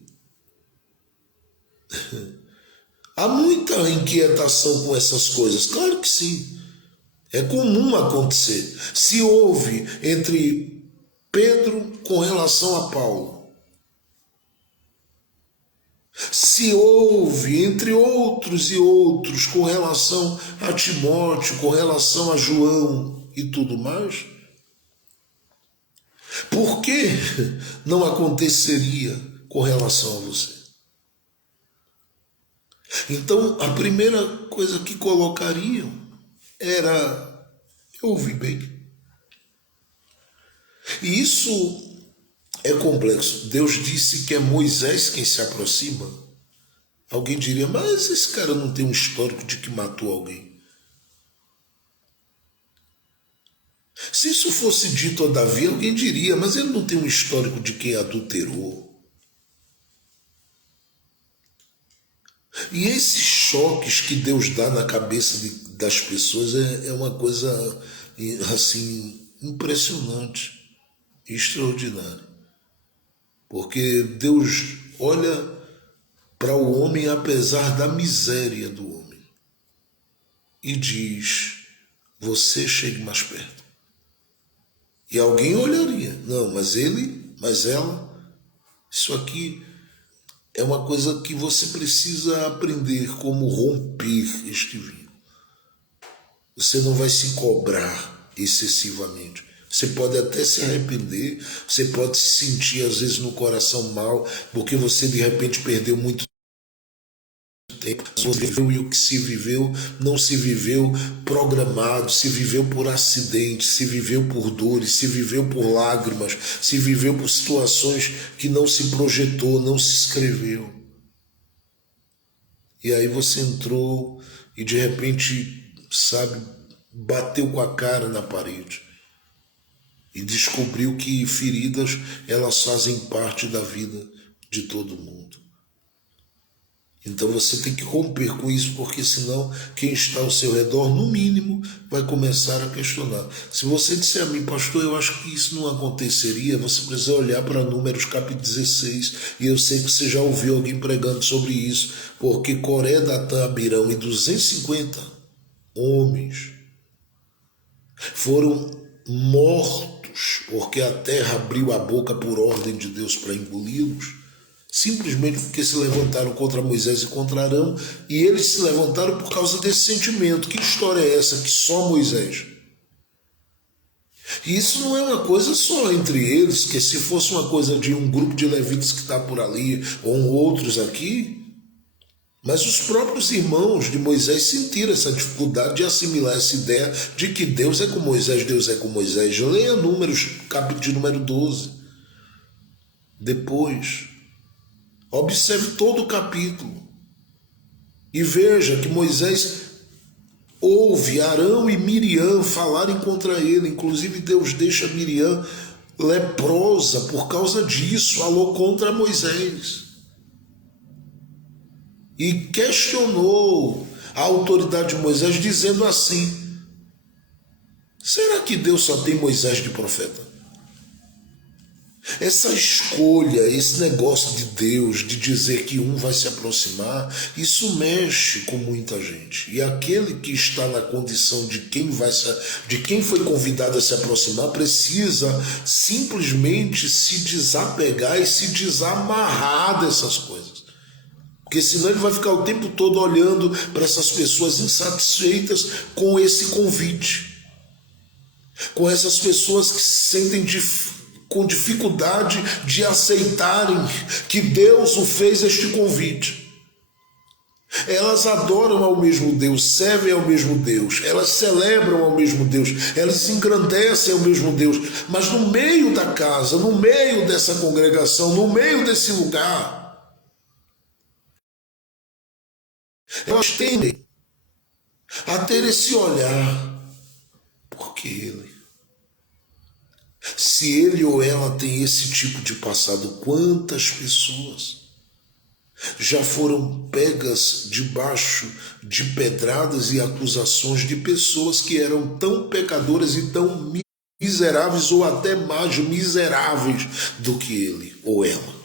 Há muita inquietação com essas coisas. Claro que sim. É comum acontecer. Se houve entre Pedro com relação a Paulo, se houve entre outros e outros com relação a Timóteo, com relação a João e tudo mais, por que não aconteceria com relação a você? Então, a primeira coisa que colocariam era, eu ouvi bem. E isso é complexo. Deus disse que é Moisés quem se aproxima. Alguém diria, mas esse cara não tem um histórico de que matou alguém. Se isso fosse dito a Davi, alguém diria, mas ele não tem um histórico de quem adulterou. E esses choques que Deus dá na cabeça das pessoas é uma coisa assim impressionante, extraordinária. Porque Deus olha para o homem apesar da miséria do homem e diz, você chegue mais perto. E alguém olharia, não, mas ela, isso aqui é uma coisa que você precisa aprender como romper este vinho. Você não vai se cobrar excessivamente. Você pode até se arrepender, você pode se sentir às vezes no coração mal, porque você de repente perdeu muito tempo, você viveu e o que se viveu não se viveu programado, se viveu por acidente, se viveu por dores, se viveu por lágrimas, se viveu por situações que não se projetou, não se escreveu. E aí você entrou e de repente, sabe, bateu com a cara na parede e descobriu que feridas elas fazem parte da vida de todo mundo. Então você tem que romper com isso, porque senão quem está ao seu redor, no mínimo, vai começar a questionar. Se você disser a mim, pastor, eu acho que isso não aconteceria, você precisa olhar para Números capítulo 16, e eu sei que você já ouviu alguém pregando sobre isso, porque Coré, Datã, Abirão e 250 homens foram mortos, porque a terra abriu a boca por ordem de Deus para engoli-los, simplesmente porque se levantaram contra Moisés e contra Arão, e eles se levantaram por causa desse sentimento. Que história é essa que só Moisés? E isso não é uma coisa só entre eles, que se fosse uma coisa de um grupo de levitas que está por ali, ou outros aqui, mas os próprios irmãos de Moisés sentiram essa dificuldade de assimilar essa ideia de que Deus é com Moisés, Deus é com Moisés. Leia Números, capítulo de número 12. Depois, observe todo o capítulo e veja que Moisés ouve Arão e Miriam falarem contra ele. Inclusive Deus deixa Miriam leprosa por causa disso, falou contra Moisés. E questionou a autoridade de Moisés dizendo assim: será que Deus só tem Moisés de profeta? Essa escolha, esse negócio de Deus de dizer que um vai se aproximar, isso mexe com muita gente. E aquele que está na condição de quem foi convidado a se aproximar precisa simplesmente se desapegar e se desamarrar dessas coisas. Porque senão ele vai ficar o tempo todo olhando para essas pessoas insatisfeitas com esse convite, com essas pessoas que se sentem com dificuldade de aceitarem que Deus o fez este convite. Elas adoram ao mesmo Deus, servem ao mesmo Deus, elas celebram ao mesmo Deus, elas se engrandecem ao mesmo Deus, mas no meio da casa, no meio dessa congregação, no meio desse lugar, elas tendem a ter esse olhar, porque ele. Se ele ou ela tem esse tipo de passado, quantas pessoas já foram pegas debaixo de pedradas e acusações de pessoas que eram tão pecadoras e tão miseráveis ou até mais miseráveis do que ele ou ela.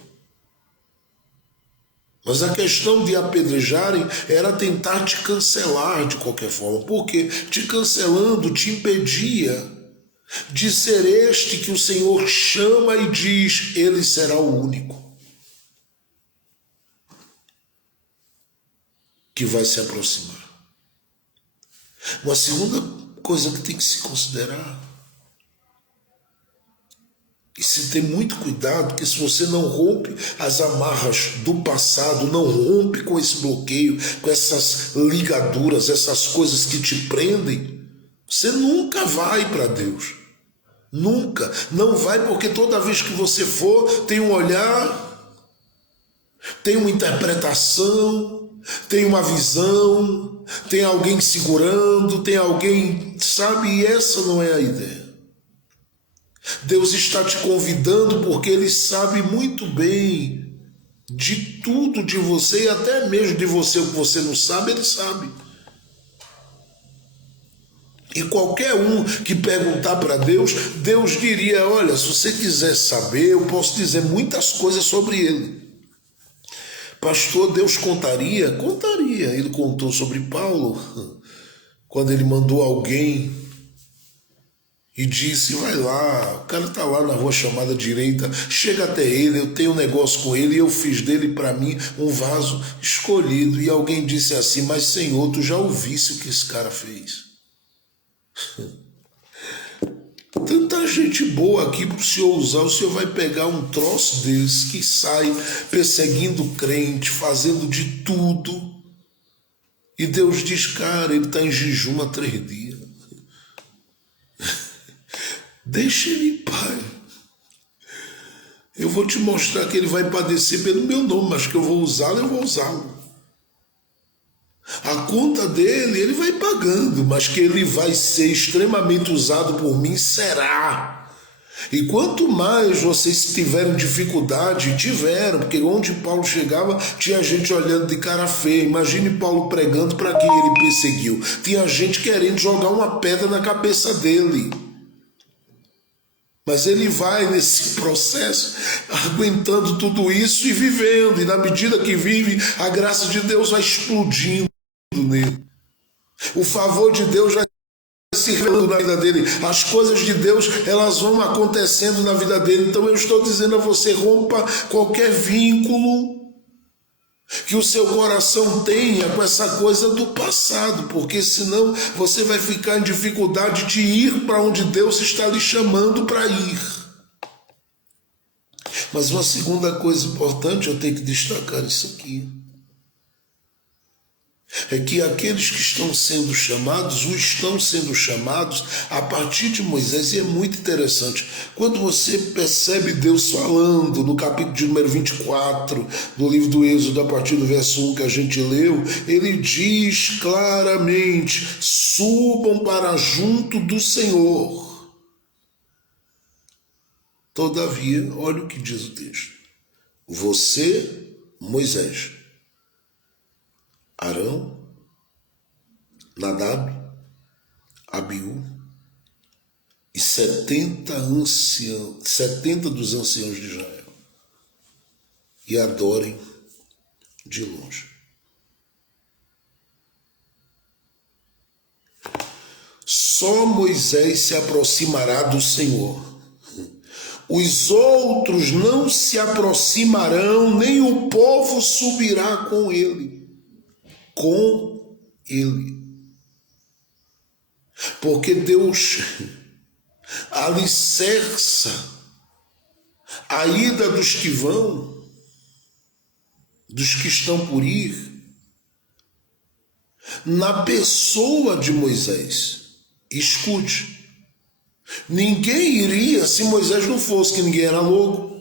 Mas a questão de apedrejarem era tentar te cancelar de qualquer forma, porque te cancelando te impedia de ser este que o Senhor chama e diz, ele será o único que vai se aproximar. Uma segunda coisa que tem que se considerar, e se tem muito cuidado, porque se você não rompe as amarras do passado, não rompe com esse bloqueio, com essas ligaduras, essas coisas que te prendem, você nunca vai para Deus. Nunca. Não vai, porque toda vez que você for, tem um olhar, tem uma interpretação, tem uma visão, tem alguém segurando, tem alguém, sabe? E essa não é a ideia. Deus está te convidando porque Ele sabe muito bem de tudo de você e até mesmo de você o que você não sabe, Ele sabe. E qualquer um que perguntar para Deus, Deus diria, olha, se você quiser saber, eu posso dizer muitas coisas sobre Ele. Pastor, Deus contaria? Contaria. Ele contou sobre Paulo, quando ele mandou alguém e disse, vai lá, o cara está lá na rua chamada direita, chega até ele, eu tenho um negócio com ele e eu fiz dele para mim um vaso escolhido. E alguém disse assim, mas Senhor, tu já ouvisse o que esse cara fez? Tanta gente boa aqui para o Senhor usar, o Senhor vai pegar um troço desse que sai perseguindo o crente, fazendo de tudo. E Deus diz, cara, ele está em jejum há 3 dias. Deixa ele em paz. Eu vou te mostrar que ele vai padecer pelo meu nome, mas que eu vou usá-lo, eu vou usá-lo. A conta dele, ele vai pagando, mas que ele vai ser extremamente usado por mim, será. E quanto mais vocês tiveram dificuldade, tiveram, porque onde Paulo chegava tinha gente olhando de cara feia. Imagine Paulo pregando para quem ele perseguiu. Tinha gente querendo jogar uma pedra na cabeça dele. Mas ele vai nesse processo, aguentando tudo isso e vivendo. E na medida que vive, a graça de Deus vai explodindo nele. O favor de Deus vai se revelando na vida dele. As coisas de Deus, elas vão acontecendo na vida dele. Então eu estou dizendo a você, rompa qualquer vínculo que o seu coração tenha com essa coisa do passado, porque senão você vai ficar em dificuldade de ir para onde Deus está lhe chamando para ir. Mas uma segunda coisa importante, eu tenho que destacar isso aqui, é que aqueles que estão sendo chamados, estão sendo chamados a partir de Moisés, e é muito interessante. Quando você percebe Deus falando no capítulo de número 24 do livro do Êxodo, a partir do verso 1 que a gente leu, ele diz claramente: subam para junto do Senhor. Todavia, olha o que diz o texto: você, Moisés, Arão, Nadab, Abiú e 70 dos anciãos de Israel, e adorem de longe. Só Moisés se aproximará do Senhor. Os outros não se aproximarão, nem o povo subirá com ele. Com ele. Porque Deus alicerça a ida dos que vão, dos que estão por ir, na pessoa de Moisés. Escute, ninguém iria se Moisés não fosse, que ninguém era louco.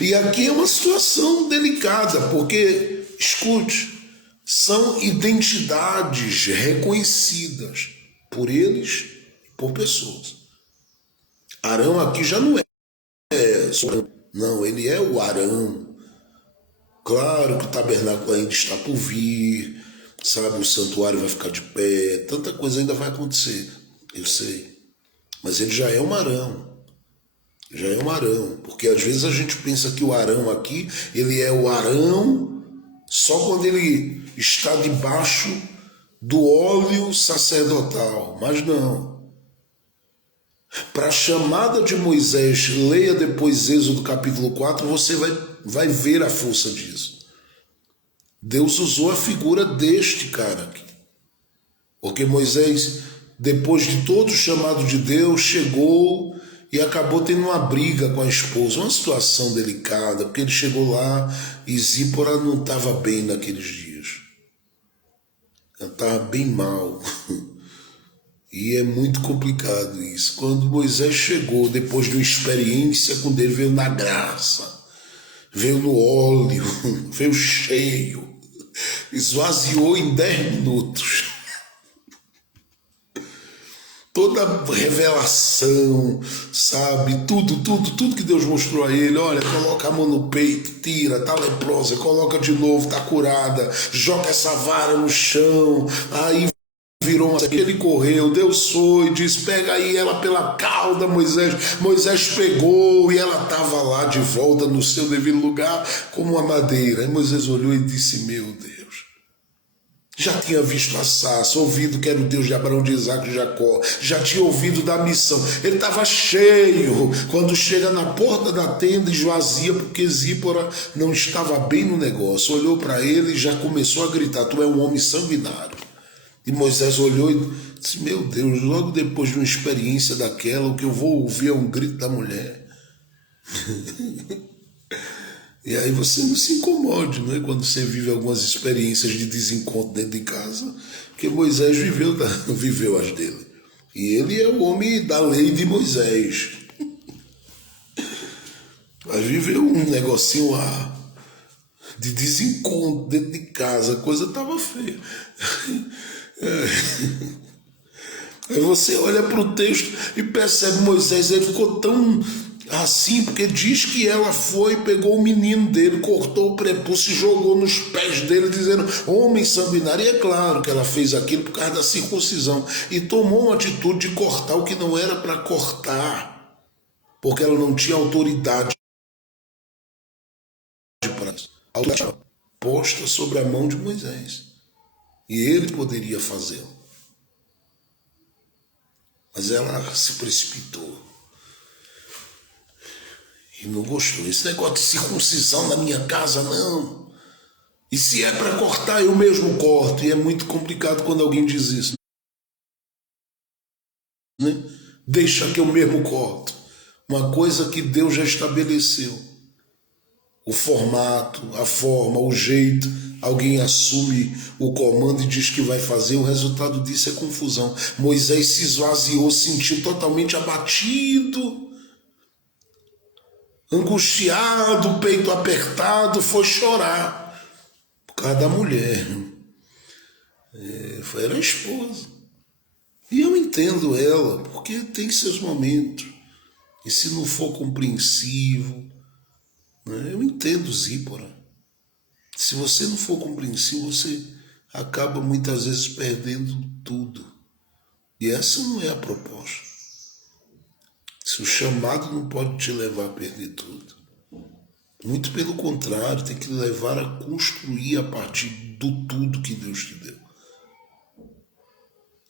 E aqui é uma situação delicada, porque, escute, são identidades reconhecidas por eles e por pessoas. Arão aqui já não é não, ele é o Arão. Claro que o tabernáculo ainda está por vir, sabe, o santuário vai ficar de pé, tanta coisa ainda vai acontecer, eu sei. Mas ele já é um Arão. Já é um Arão, porque às vezes a gente pensa que o Arão aqui, ele é o Arão só quando ele está debaixo do óleo sacerdotal, mas não. Para a chamada de Moisés, leia depois Êxodo capítulo 4, você vai ver a força disso. Deus usou a figura deste cara aqui, porque Moisés, depois de todo o chamado de Deus, chegou e acabou tendo uma briga com a esposa, uma situação delicada, porque ele chegou lá e Zípora não estava bem naqueles dias. Ela estava bem mal. E é muito complicado isso. Quando Moisés chegou, depois de uma experiência com Deus, veio na graça, veio no óleo, veio cheio, esvaziou em 10 minutos. Toda revelação, sabe, tudo que Deus mostrou a ele. Olha, coloca a mão no peito, tira, tá leprosa, coloca de novo, tá curada, joga essa vara no chão, aí virou uma... Ele correu, Deus foi, disse, pega aí ela pela cauda, Moisés. Moisés pegou e ela estava lá de volta no seu devido lugar como uma madeira. Aí Moisés olhou e disse, meu Deus, já tinha visto a sarça, ouvido que era o Deus de Abraão, de Isaac e de Jacó, já tinha ouvido da missão. Ele estava cheio quando chega na porta da tenda e esvazia, porque Zípora não estava bem no negócio. Olhou para ele e já começou a gritar, tu é um homem sanguinário. E Moisés olhou e disse, meu Deus, logo depois de uma experiência daquela, o que eu vou ouvir é um grito da mulher. E aí você não se incomode, né, quando você vive algumas experiências de desencontro dentro de casa, porque Moisés viveu as dele. E ele é o homem da lei de Moisés. Mas viveu um negocinho lá de desencontro dentro de casa, a coisa estava feia. Aí você olha para o texto e percebe Moisés, ele ficou tão assim, porque diz que ela foi, pegou o menino dele, cortou o prepúcio e jogou nos pés dele, dizendo, homem sanguinário. E é claro que ela fez aquilo por causa da circuncisão. E tomou uma atitude de cortar o que não era para cortar, porque ela não tinha autoridade para isso. A autoridade posta sobre a mão de Moisés. E ele poderia fazê-lo. Mas ela se precipitou. E não gostou. Esse negócio de circuncisão na minha casa, não. E se é para cortar, eu mesmo corto. E é muito complicado quando alguém diz isso. Né? Deixa que eu mesmo corto. Uma coisa que Deus já estabeleceu. O formato, a forma, o jeito. Alguém assume o comando e diz que vai fazer. O resultado disso é confusão. Moisés se esvaziou, se sentiu totalmente abatido, angustiado, peito apertado, foi chorar por causa da mulher. Era a esposa. E eu entendo ela, porque tem seus momentos. E se não for compreensivo, né? Eu entendo Zípora. Se você não for compreensivo, você acaba muitas vezes perdendo tudo. E essa não é a proposta. Se o chamado não pode te levar a perder tudo. Muito pelo contrário, tem que levar a construir a partir do tudo que Deus te deu.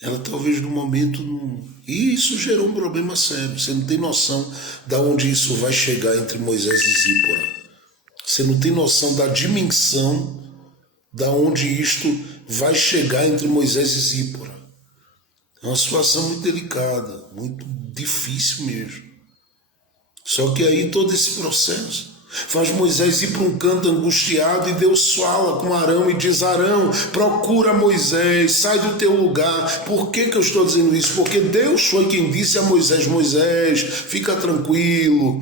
Ela talvez no momento não... E isso gerou um problema sério. Você não tem noção de onde isso vai chegar entre Moisés e Zípora. Você não tem noção da dimensão da onde isto vai chegar entre Moisés e Zípora. É uma situação muito delicada, muito difícil mesmo. Só que aí todo esse processo faz Moisés ir para um canto angustiado e Deus fala com Arão e diz, Arão, procura Moisés, sai do teu lugar. Por que eu estou dizendo isso? Porque Deus foi quem disse a Moisés, Moisés, fica tranquilo.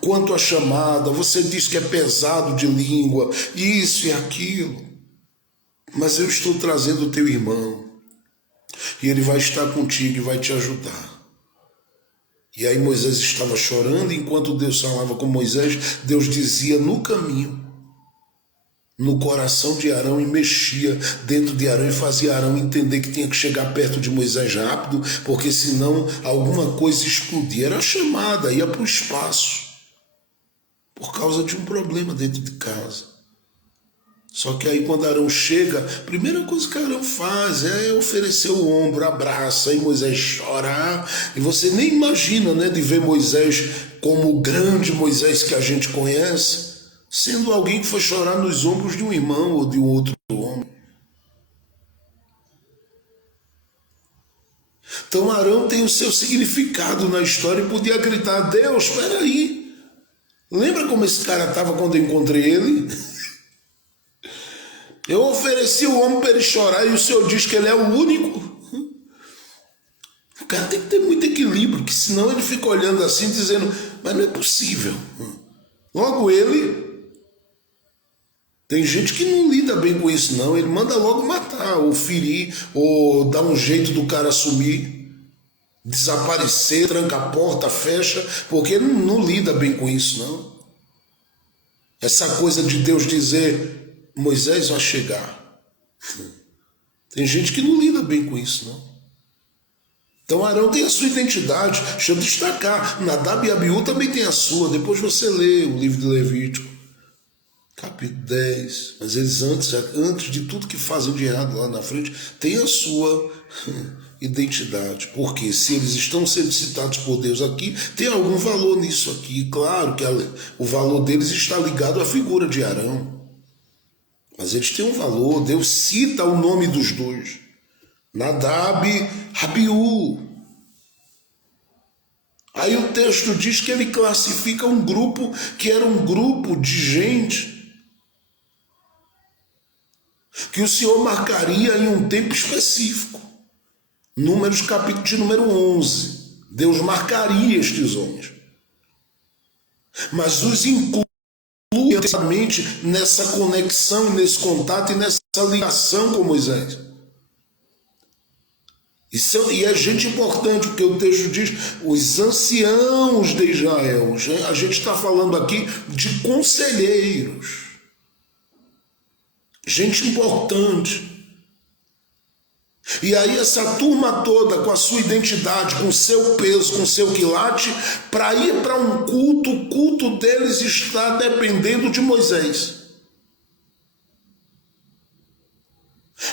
Quanto à chamada, você diz que é pesado de língua, isso e aquilo. Mas eu estou trazendo o teu irmão. E ele vai estar contigo e vai te ajudar. E aí Moisés estava chorando, enquanto Deus falava com Moisés, Deus dizia no caminho, no coração de Arão, e mexia dentro de Arão e fazia Arão entender que tinha que chegar perto de Moisés rápido, porque senão alguma coisa explodia. Era a chamada, ia para o espaço, por causa de um problema dentro de casa. Só que aí quando Arão chega, a primeira coisa que Arão faz é oferecer o ombro, abraça, e Moisés chora. E você nem imagina, né, de ver Moisés como o grande Moisés que a gente conhece, sendo alguém que foi chorar nos ombros de um irmão ou de um outro homem. Então Arão tem o seu significado na história e podia gritar, Deus, espera aí. Lembra como esse cara estava quando eu encontrei ele? Eu ofereci o homem para ele chorar e o Senhor diz que ele é o único. O cara tem que ter muito equilíbrio, que senão ele fica olhando assim, dizendo, mas não é possível. Logo ele, tem gente que não lida bem com isso não, ele manda logo matar, ou ferir, ou dar um jeito do cara sumir, desaparecer, tranca a porta, fecha, porque ele não lida bem com isso não. Essa coisa de Deus dizer, Moisés vai chegar. Tem gente que não lida bem com isso, não. Então Arão tem a sua identidade. Deixa eu destacar, Nadab e Abiú também tem a sua. Depois você lê o livro de Levítico, capítulo 10. Mas eles antes de tudo que fazem de errado lá na frente, tem a sua identidade. Porque se eles estão sendo citados por Deus aqui, tem algum valor nisso aqui. Claro que o valor deles está ligado à figura de Arão. Mas eles têm um valor, Deus cita o nome dos dois. Nadab, Abiú. Aí o texto diz que ele classifica um grupo que era um grupo de gente que o Senhor marcaria em um tempo específico. Números, capítulo de número 11. Deus marcaria estes homens. Mas os inclui nessa conexão, nesse contato e nessa ligação com Moisés. E é gente importante, porque o texto diz os anciãos de Israel. A gente está falando aqui de conselheiros, gente importante. E aí essa turma toda com a sua identidade, com o seu peso, com o seu quilate, para ir para um culto, o culto deles está dependendo de Moisés.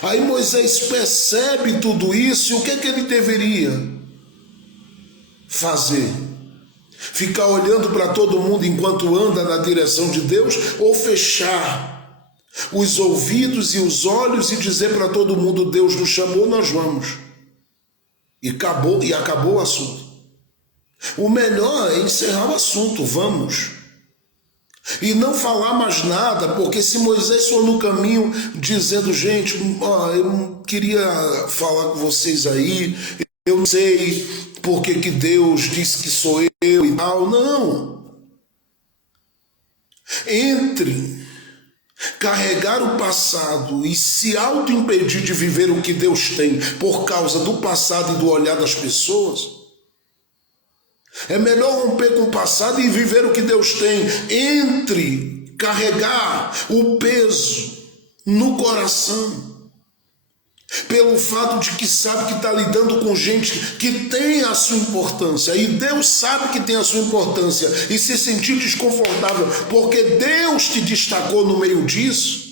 Aí Moisés percebe tudo isso, e o que é que ele deveria fazer? Ficar olhando para todo mundo enquanto anda na direção de Deus, ou fechar os ouvidos e os olhos e dizer para todo mundo: Deus nos chamou, nós vamos. E acabou o assunto. O melhor é encerrar o assunto, vamos. E não falar mais nada, porque se Moisés for no caminho dizendo: gente, eu não queria falar com vocês aí, eu não sei porque que Deus disse que sou eu e tal. Não. Entre carregar o passado e se auto-impedir de viver o que Deus tem por causa do passado e do olhar das pessoas, é melhor romper com o passado e viver o que Deus tem. Entre carregar o peso no coração, pelo fato de que sabe que está lidando com gente que tem a sua importância, e Deus sabe que tem a sua importância, e se sentir desconfortável porque Deus te destacou no meio disso,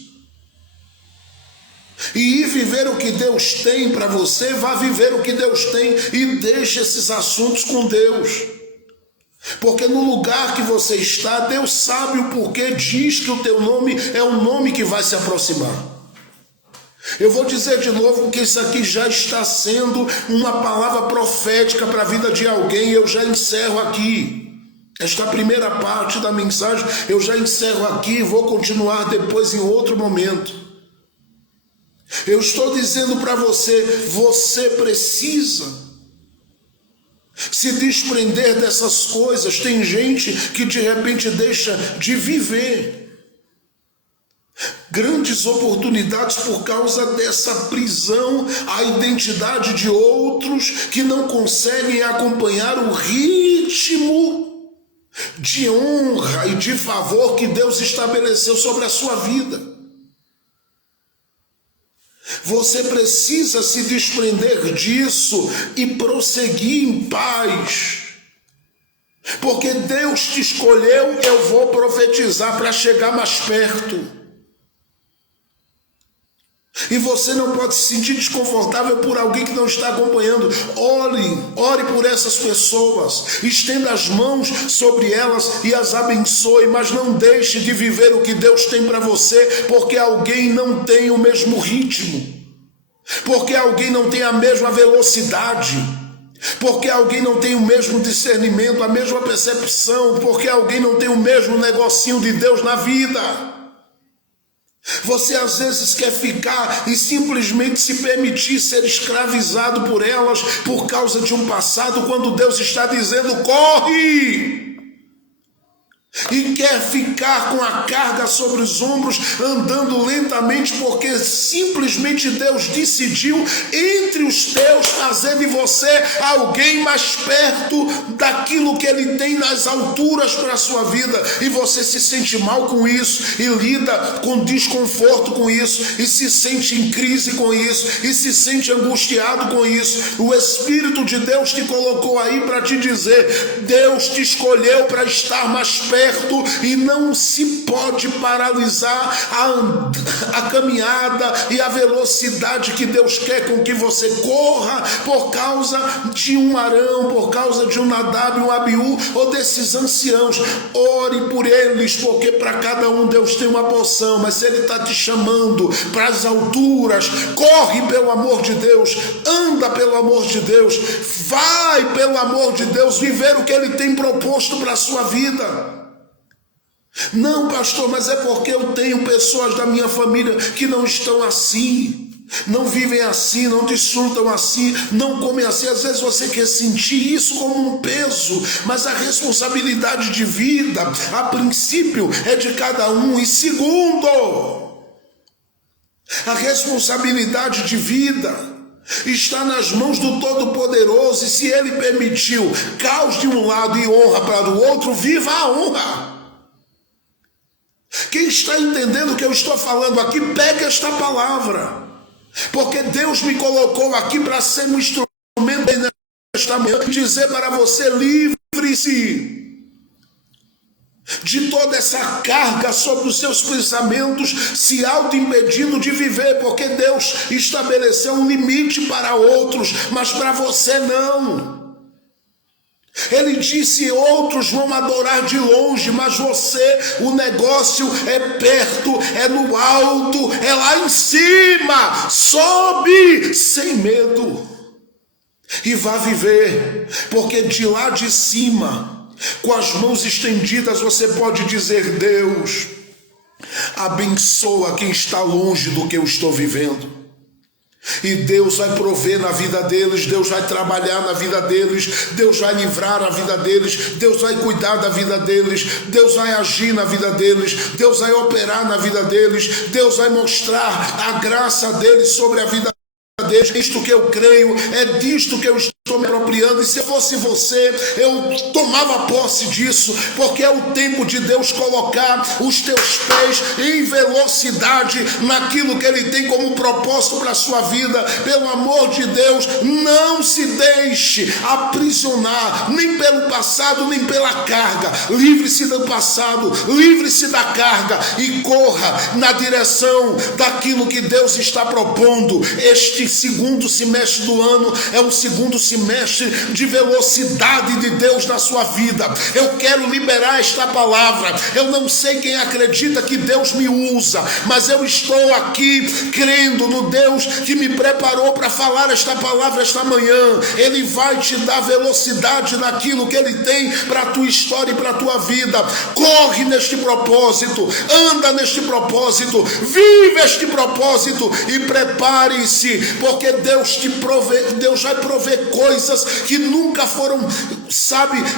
e ir viver o que Deus tem para você, vá viver o que Deus tem e deixe esses assuntos com Deus. Porque no lugar que você está, Deus sabe o porquê diz que o teu nome é um nome que vai se aproximar. Eu vou dizer de novo que isso aqui já está sendo uma palavra profética para a vida de alguém. Eu já encerro aqui esta primeira parte da mensagem, eu já encerro aqui e vou continuar depois em outro momento. Eu estou dizendo para você, você precisa se desprender dessas coisas. Tem gente que de repente deixa de viver grandes oportunidades por causa dessa prisão à identidade de outros que não conseguem acompanhar o ritmo de honra e de favor que Deus estabeleceu sobre a sua vida. Você precisa se desprender disso e prosseguir em paz. Porque Deus te escolheu, eu vou profetizar para chegar mais perto. E você não pode se sentir desconfortável por alguém que não está acompanhando. Ore por essas pessoas, estenda as mãos sobre elas e as abençoe, mas não deixe de viver o que Deus tem para você, porque alguém não tem o mesmo ritmo, porque alguém não tem a mesma velocidade, porque alguém não tem o mesmo discernimento, a mesma percepção, porque alguém não tem o mesmo negocinho de Deus na vida. Você às vezes quer ficar e simplesmente se permitir ser escravizado por elas por causa de um passado, quando Deus está dizendo: corre! E quer ficar com a carga sobre os ombros, andando lentamente, porque simplesmente Deus decidiu entre os teus fazer de você alguém mais perto daquilo que Ele tem nas alturas para a sua vida, e você se sente mal com isso, e lida com desconforto com isso, e se sente em crise com isso, e se sente angustiado com isso. O Espírito de Deus te colocou aí para te dizer: Deus te escolheu para estar mais perto, e não se pode paralisar a caminhada e a velocidade que Deus quer com que você corra por causa de um Arão, por causa de um Nadab, um Abiú, ou desses anciãos. Ore por eles, porque para cada um Deus tem uma porção, mas se Ele está te chamando para as alturas, corre pelo amor de Deus, anda pelo amor de Deus, vai pelo amor de Deus viver o que Ele tem proposto para a sua vida. Não, pastor, mas é porque eu tenho pessoas da minha família que não estão assim, não vivem assim, não desfrutam assim, não comem assim. Às vezes você quer sentir isso como um peso, mas a responsabilidade de vida, a princípio, é de cada um. E segundo, a responsabilidade de vida está nas mãos do Todo-Poderoso, e se Ele permitiu caos de um lado e honra para o outro, viva a honra. Quem está entendendo o que eu estou falando aqui, pega esta palavra, porque Deus me colocou aqui para ser um instrumento nesta manhã, dizer para você: livre-se de toda essa carga sobre os seus pensamentos, se auto-impedindo de viver, porque Deus estabeleceu um limite para outros, mas para você não. Ele disse: outros vão adorar de longe, mas você, o negócio é perto, é no alto, é lá em cima. Sobe sem medo e vá viver, porque de lá de cima, com as mãos estendidas, você pode dizer: Deus, abençoa quem está longe do que eu estou vivendo. E Deus vai prover na vida deles, Deus vai trabalhar na vida deles, Deus vai livrar a vida deles, Deus vai cuidar da vida deles, Deus vai agir na vida deles, Deus vai operar na vida deles, Deus vai mostrar a graça deles sobre a vida deles. É isto que eu creio, é disto que eu estou me apropriando, e se eu fosse você, eu tomava posse disso, porque é o tempo de Deus colocar os teus pés em velocidade naquilo que Ele tem como propósito para a sua vida. Pelo amor de Deus, não se deixe aprisionar, nem pelo passado, nem pela carga. Livre-se do passado, livre-se da carga e corra na direção daquilo que Deus está propondo. Este segundo semestre do ano é um segundo semestre de velocidade de Deus na sua vida. Eu quero liberar esta palavra. Eu não sei quem acredita que Deus me usa, mas eu estou aqui crendo no Deus que me preparou para falar esta palavra esta manhã. Ele vai te dar velocidade naquilo que Ele tem para a tua história e para a tua vida. Corre neste propósito, anda neste propósito, vive este propósito e prepare-se, porque Deus vai prover coisas que nunca foram,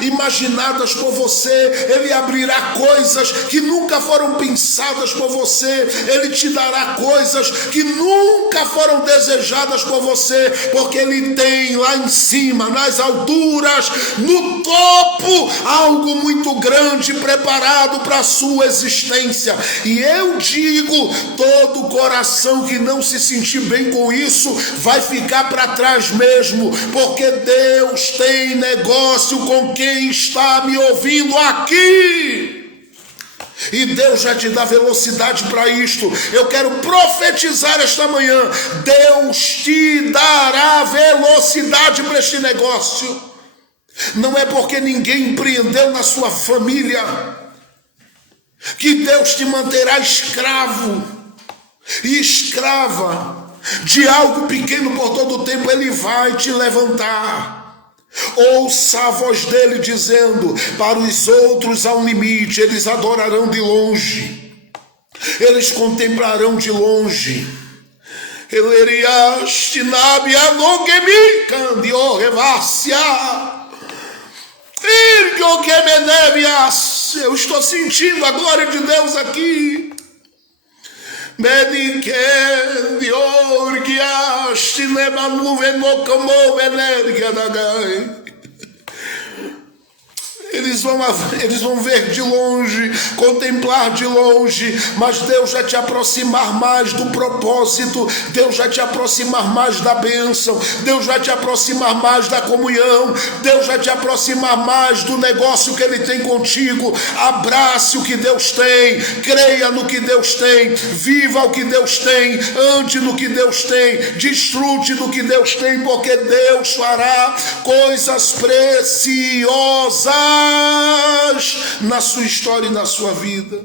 imaginadas por você. Ele abrirá coisas que nunca foram pensadas por você. Ele te dará coisas que nunca foram desejadas por você, porque Ele tem lá em cima, nas alturas, no topo, algo muito grande preparado para a sua existência. E eu digo, todo coração que não se sentir bem com isso vai ficar para trás mesmo, porque Deus tem negócio com quem está me ouvindo aqui. E Deus já te dá velocidade para isto. Eu quero profetizar esta manhã: Deus te dará velocidade para este negócio. Não é porque ninguém empreendeu na sua família que Deus te manterá escravo e escrava de algo pequeno por todo o tempo. Ele vai te levantar. Ouça a voz dele dizendo: para os outros há um limite, eles adorarão de longe, eles contemplarão de longe. Eu estou sentindo a glória de Deus aqui. Eles vão ver de longe, contemplar de longe, mas Deus vai te aproximar mais do propósito, Deus vai te aproximar mais da bênção, Deus vai te aproximar mais da comunhão, Deus vai te aproximar mais do negócio que Ele tem contigo. Abrace o que Deus tem, creia no que Deus tem, viva o que Deus tem, ande no que Deus tem, desfrute do que Deus tem, porque Deus fará coisas preciosas na sua história e na sua vida.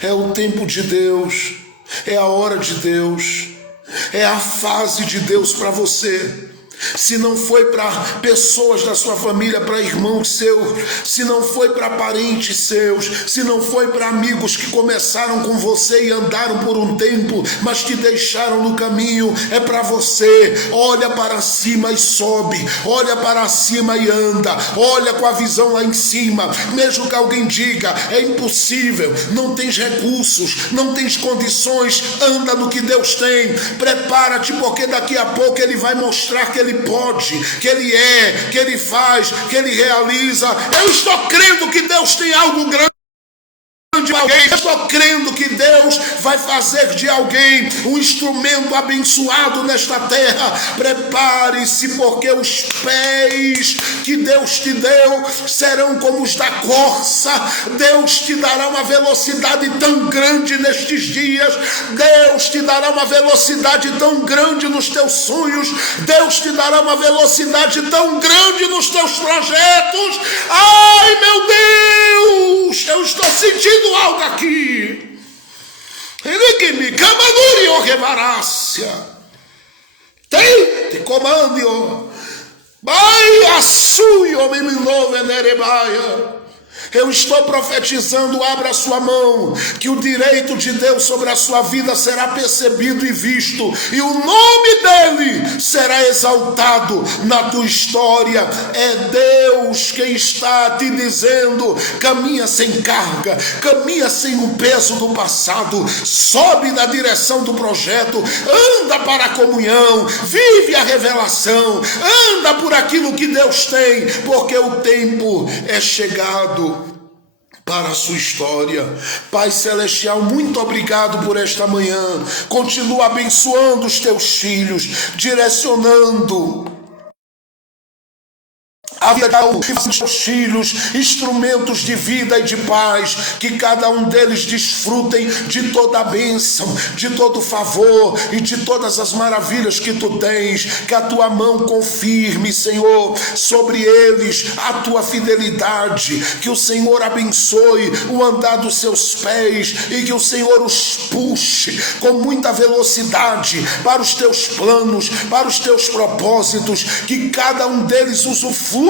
É o tempo de Deus, é a hora de Deus, é a fase de Deus para você. se não foi para pessoas da sua família, para irmãos seus, se não foi para parentes seus, se não foi para amigos que começaram com você e andaram por um tempo, mas te deixaram no caminho, é para você. Olha para cima e sobe, olha para cima e anda, olha com a visão lá em cima, mesmo que alguém diga, é impossível, não tens recursos, não tens condições, anda no que Deus tem, prepara-te, porque daqui a pouco Ele vai mostrar que Ele pode, que Ele é, que Ele faz, que Ele realiza. Eu estou crendo que Deus tem algo grande de alguém. Eu estou crendo que Deus vai fazer de alguém um instrumento abençoado nesta terra. Prepare-se, porque os pés que Deus te deu serão como os da corça. Deus te dará uma velocidade tão grande nestes dias. Deus te dará uma velocidade tão grande nos teus sonhos. Deus te dará uma velocidade tão grande nos teus projetos. Ai, meu Deus, eu estou sentindo algo aqui. Te comande, vai a sua venerebaia. Eu estou profetizando, abra sua mão, que o direito de Deus sobre a sua vida será percebido e visto, e o nome dele será exaltado na tua história. É Deus quem está te dizendo: caminha sem carga, caminha sem o peso do passado, sobe na direção do projeto, anda para a comunhão, vive a revelação, anda por aquilo que Deus tem, porque o tempo é chegado para a sua história. Pai Celestial, muito obrigado por esta manhã. Continua abençoando os teus filhos, direcionando a vida dos teus filhos, instrumentos de vida e de paz, que cada um deles desfrutem de toda a bênção, de todo o favor e de todas as maravilhas que tu tens. Que a tua mão confirme, Senhor, sobre eles a tua fidelidade, que o Senhor abençoe o andar dos seus pés e que o Senhor os puxe com muita velocidade para os teus planos, para os teus propósitos, que cada um deles usufrua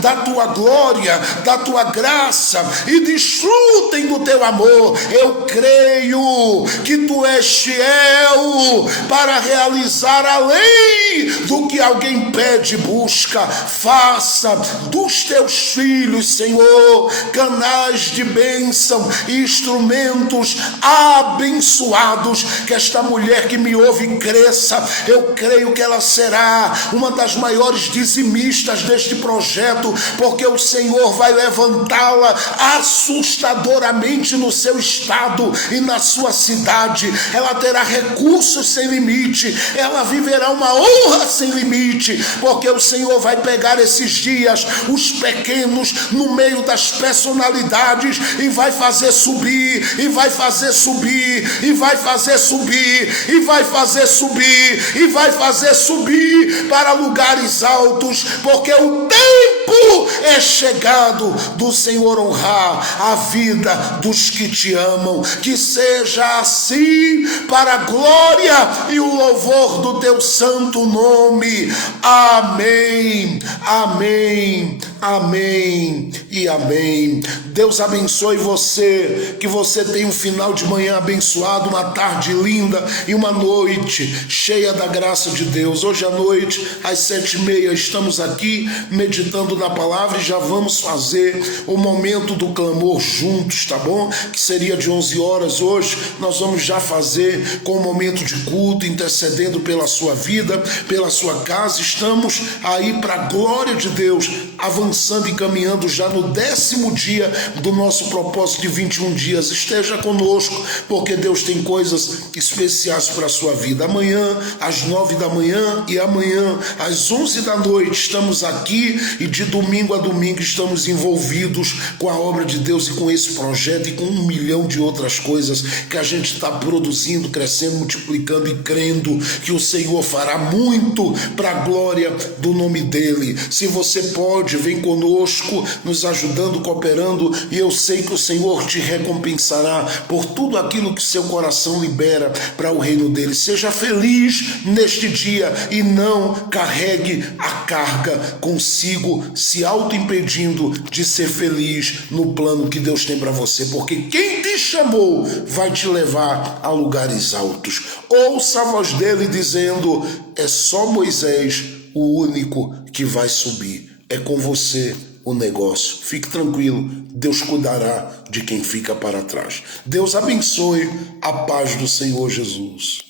da tua glória, da tua graça e desfrutem do teu amor. Eu creio que tu és fiel para realizar além do que alguém pede, busca. Faça dos teus filhos, Senhor, canais de bênção, instrumentos abençoados. Que esta mulher que me ouve cresça. Eu creio que ela será uma das maiores dizimistas deste projeto, porque o Senhor vai levantá-la assustadoramente no seu estado e na sua cidade. Ela terá recursos sem limite, ela viverá uma honra sem limite, porque o Senhor vai pegar esses dias, os pequenos, no meio das personalidades, e vai fazer subir, e vai fazer subir, e vai fazer subir, e vai fazer subir, e vai fazer subir para lugares altos, porque o tempo é chegado do Senhor honrar a vida dos que te amam. Que seja assim, para a glória e o louvor do teu santo nome. Amém, amém, amém e amém. Deus abençoe você, que você tenha um final de manhã abençoado, uma tarde linda e uma noite cheia da graça de Deus. Hoje à noite, às 7h30, estamos aqui meditando na palavra e já vamos fazer o momento do clamor juntos, tá bom? Que seria de 11 horas hoje. Nós vamos já fazer com o momento de culto, intercedendo pela sua vida, pela sua casa. Estamos aí para a glória de Deus, avançando e caminhando já no 10º dia do nosso propósito de 21 dias. Esteja conosco, porque Deus tem coisas especiais para a sua vida. Amanhã às 9 da manhã e amanhã às 11 da noite estamos aqui, e de domingo a domingo estamos envolvidos com a obra de Deus e com esse projeto e com 1 milhão de outras coisas que a gente está produzindo, crescendo, multiplicando e crendo que o Senhor fará muito para a glória do nome dele. Se você pode pode, vem conosco, nos ajudando, cooperando, e eu sei que o Senhor te recompensará por tudo aquilo que seu coração libera para o reino dele. Seja feliz neste dia e não carregue a carga consigo, se auto-impedindo de ser feliz no plano que Deus tem para você, porque quem te chamou vai te levar a lugares altos. Ouça a voz dele dizendo: é só Moisés o único que vai subir, é com você o negócio. Fique tranquilo, Deus cuidará de quem fica para trás. Deus abençoe, a paz do Senhor Jesus.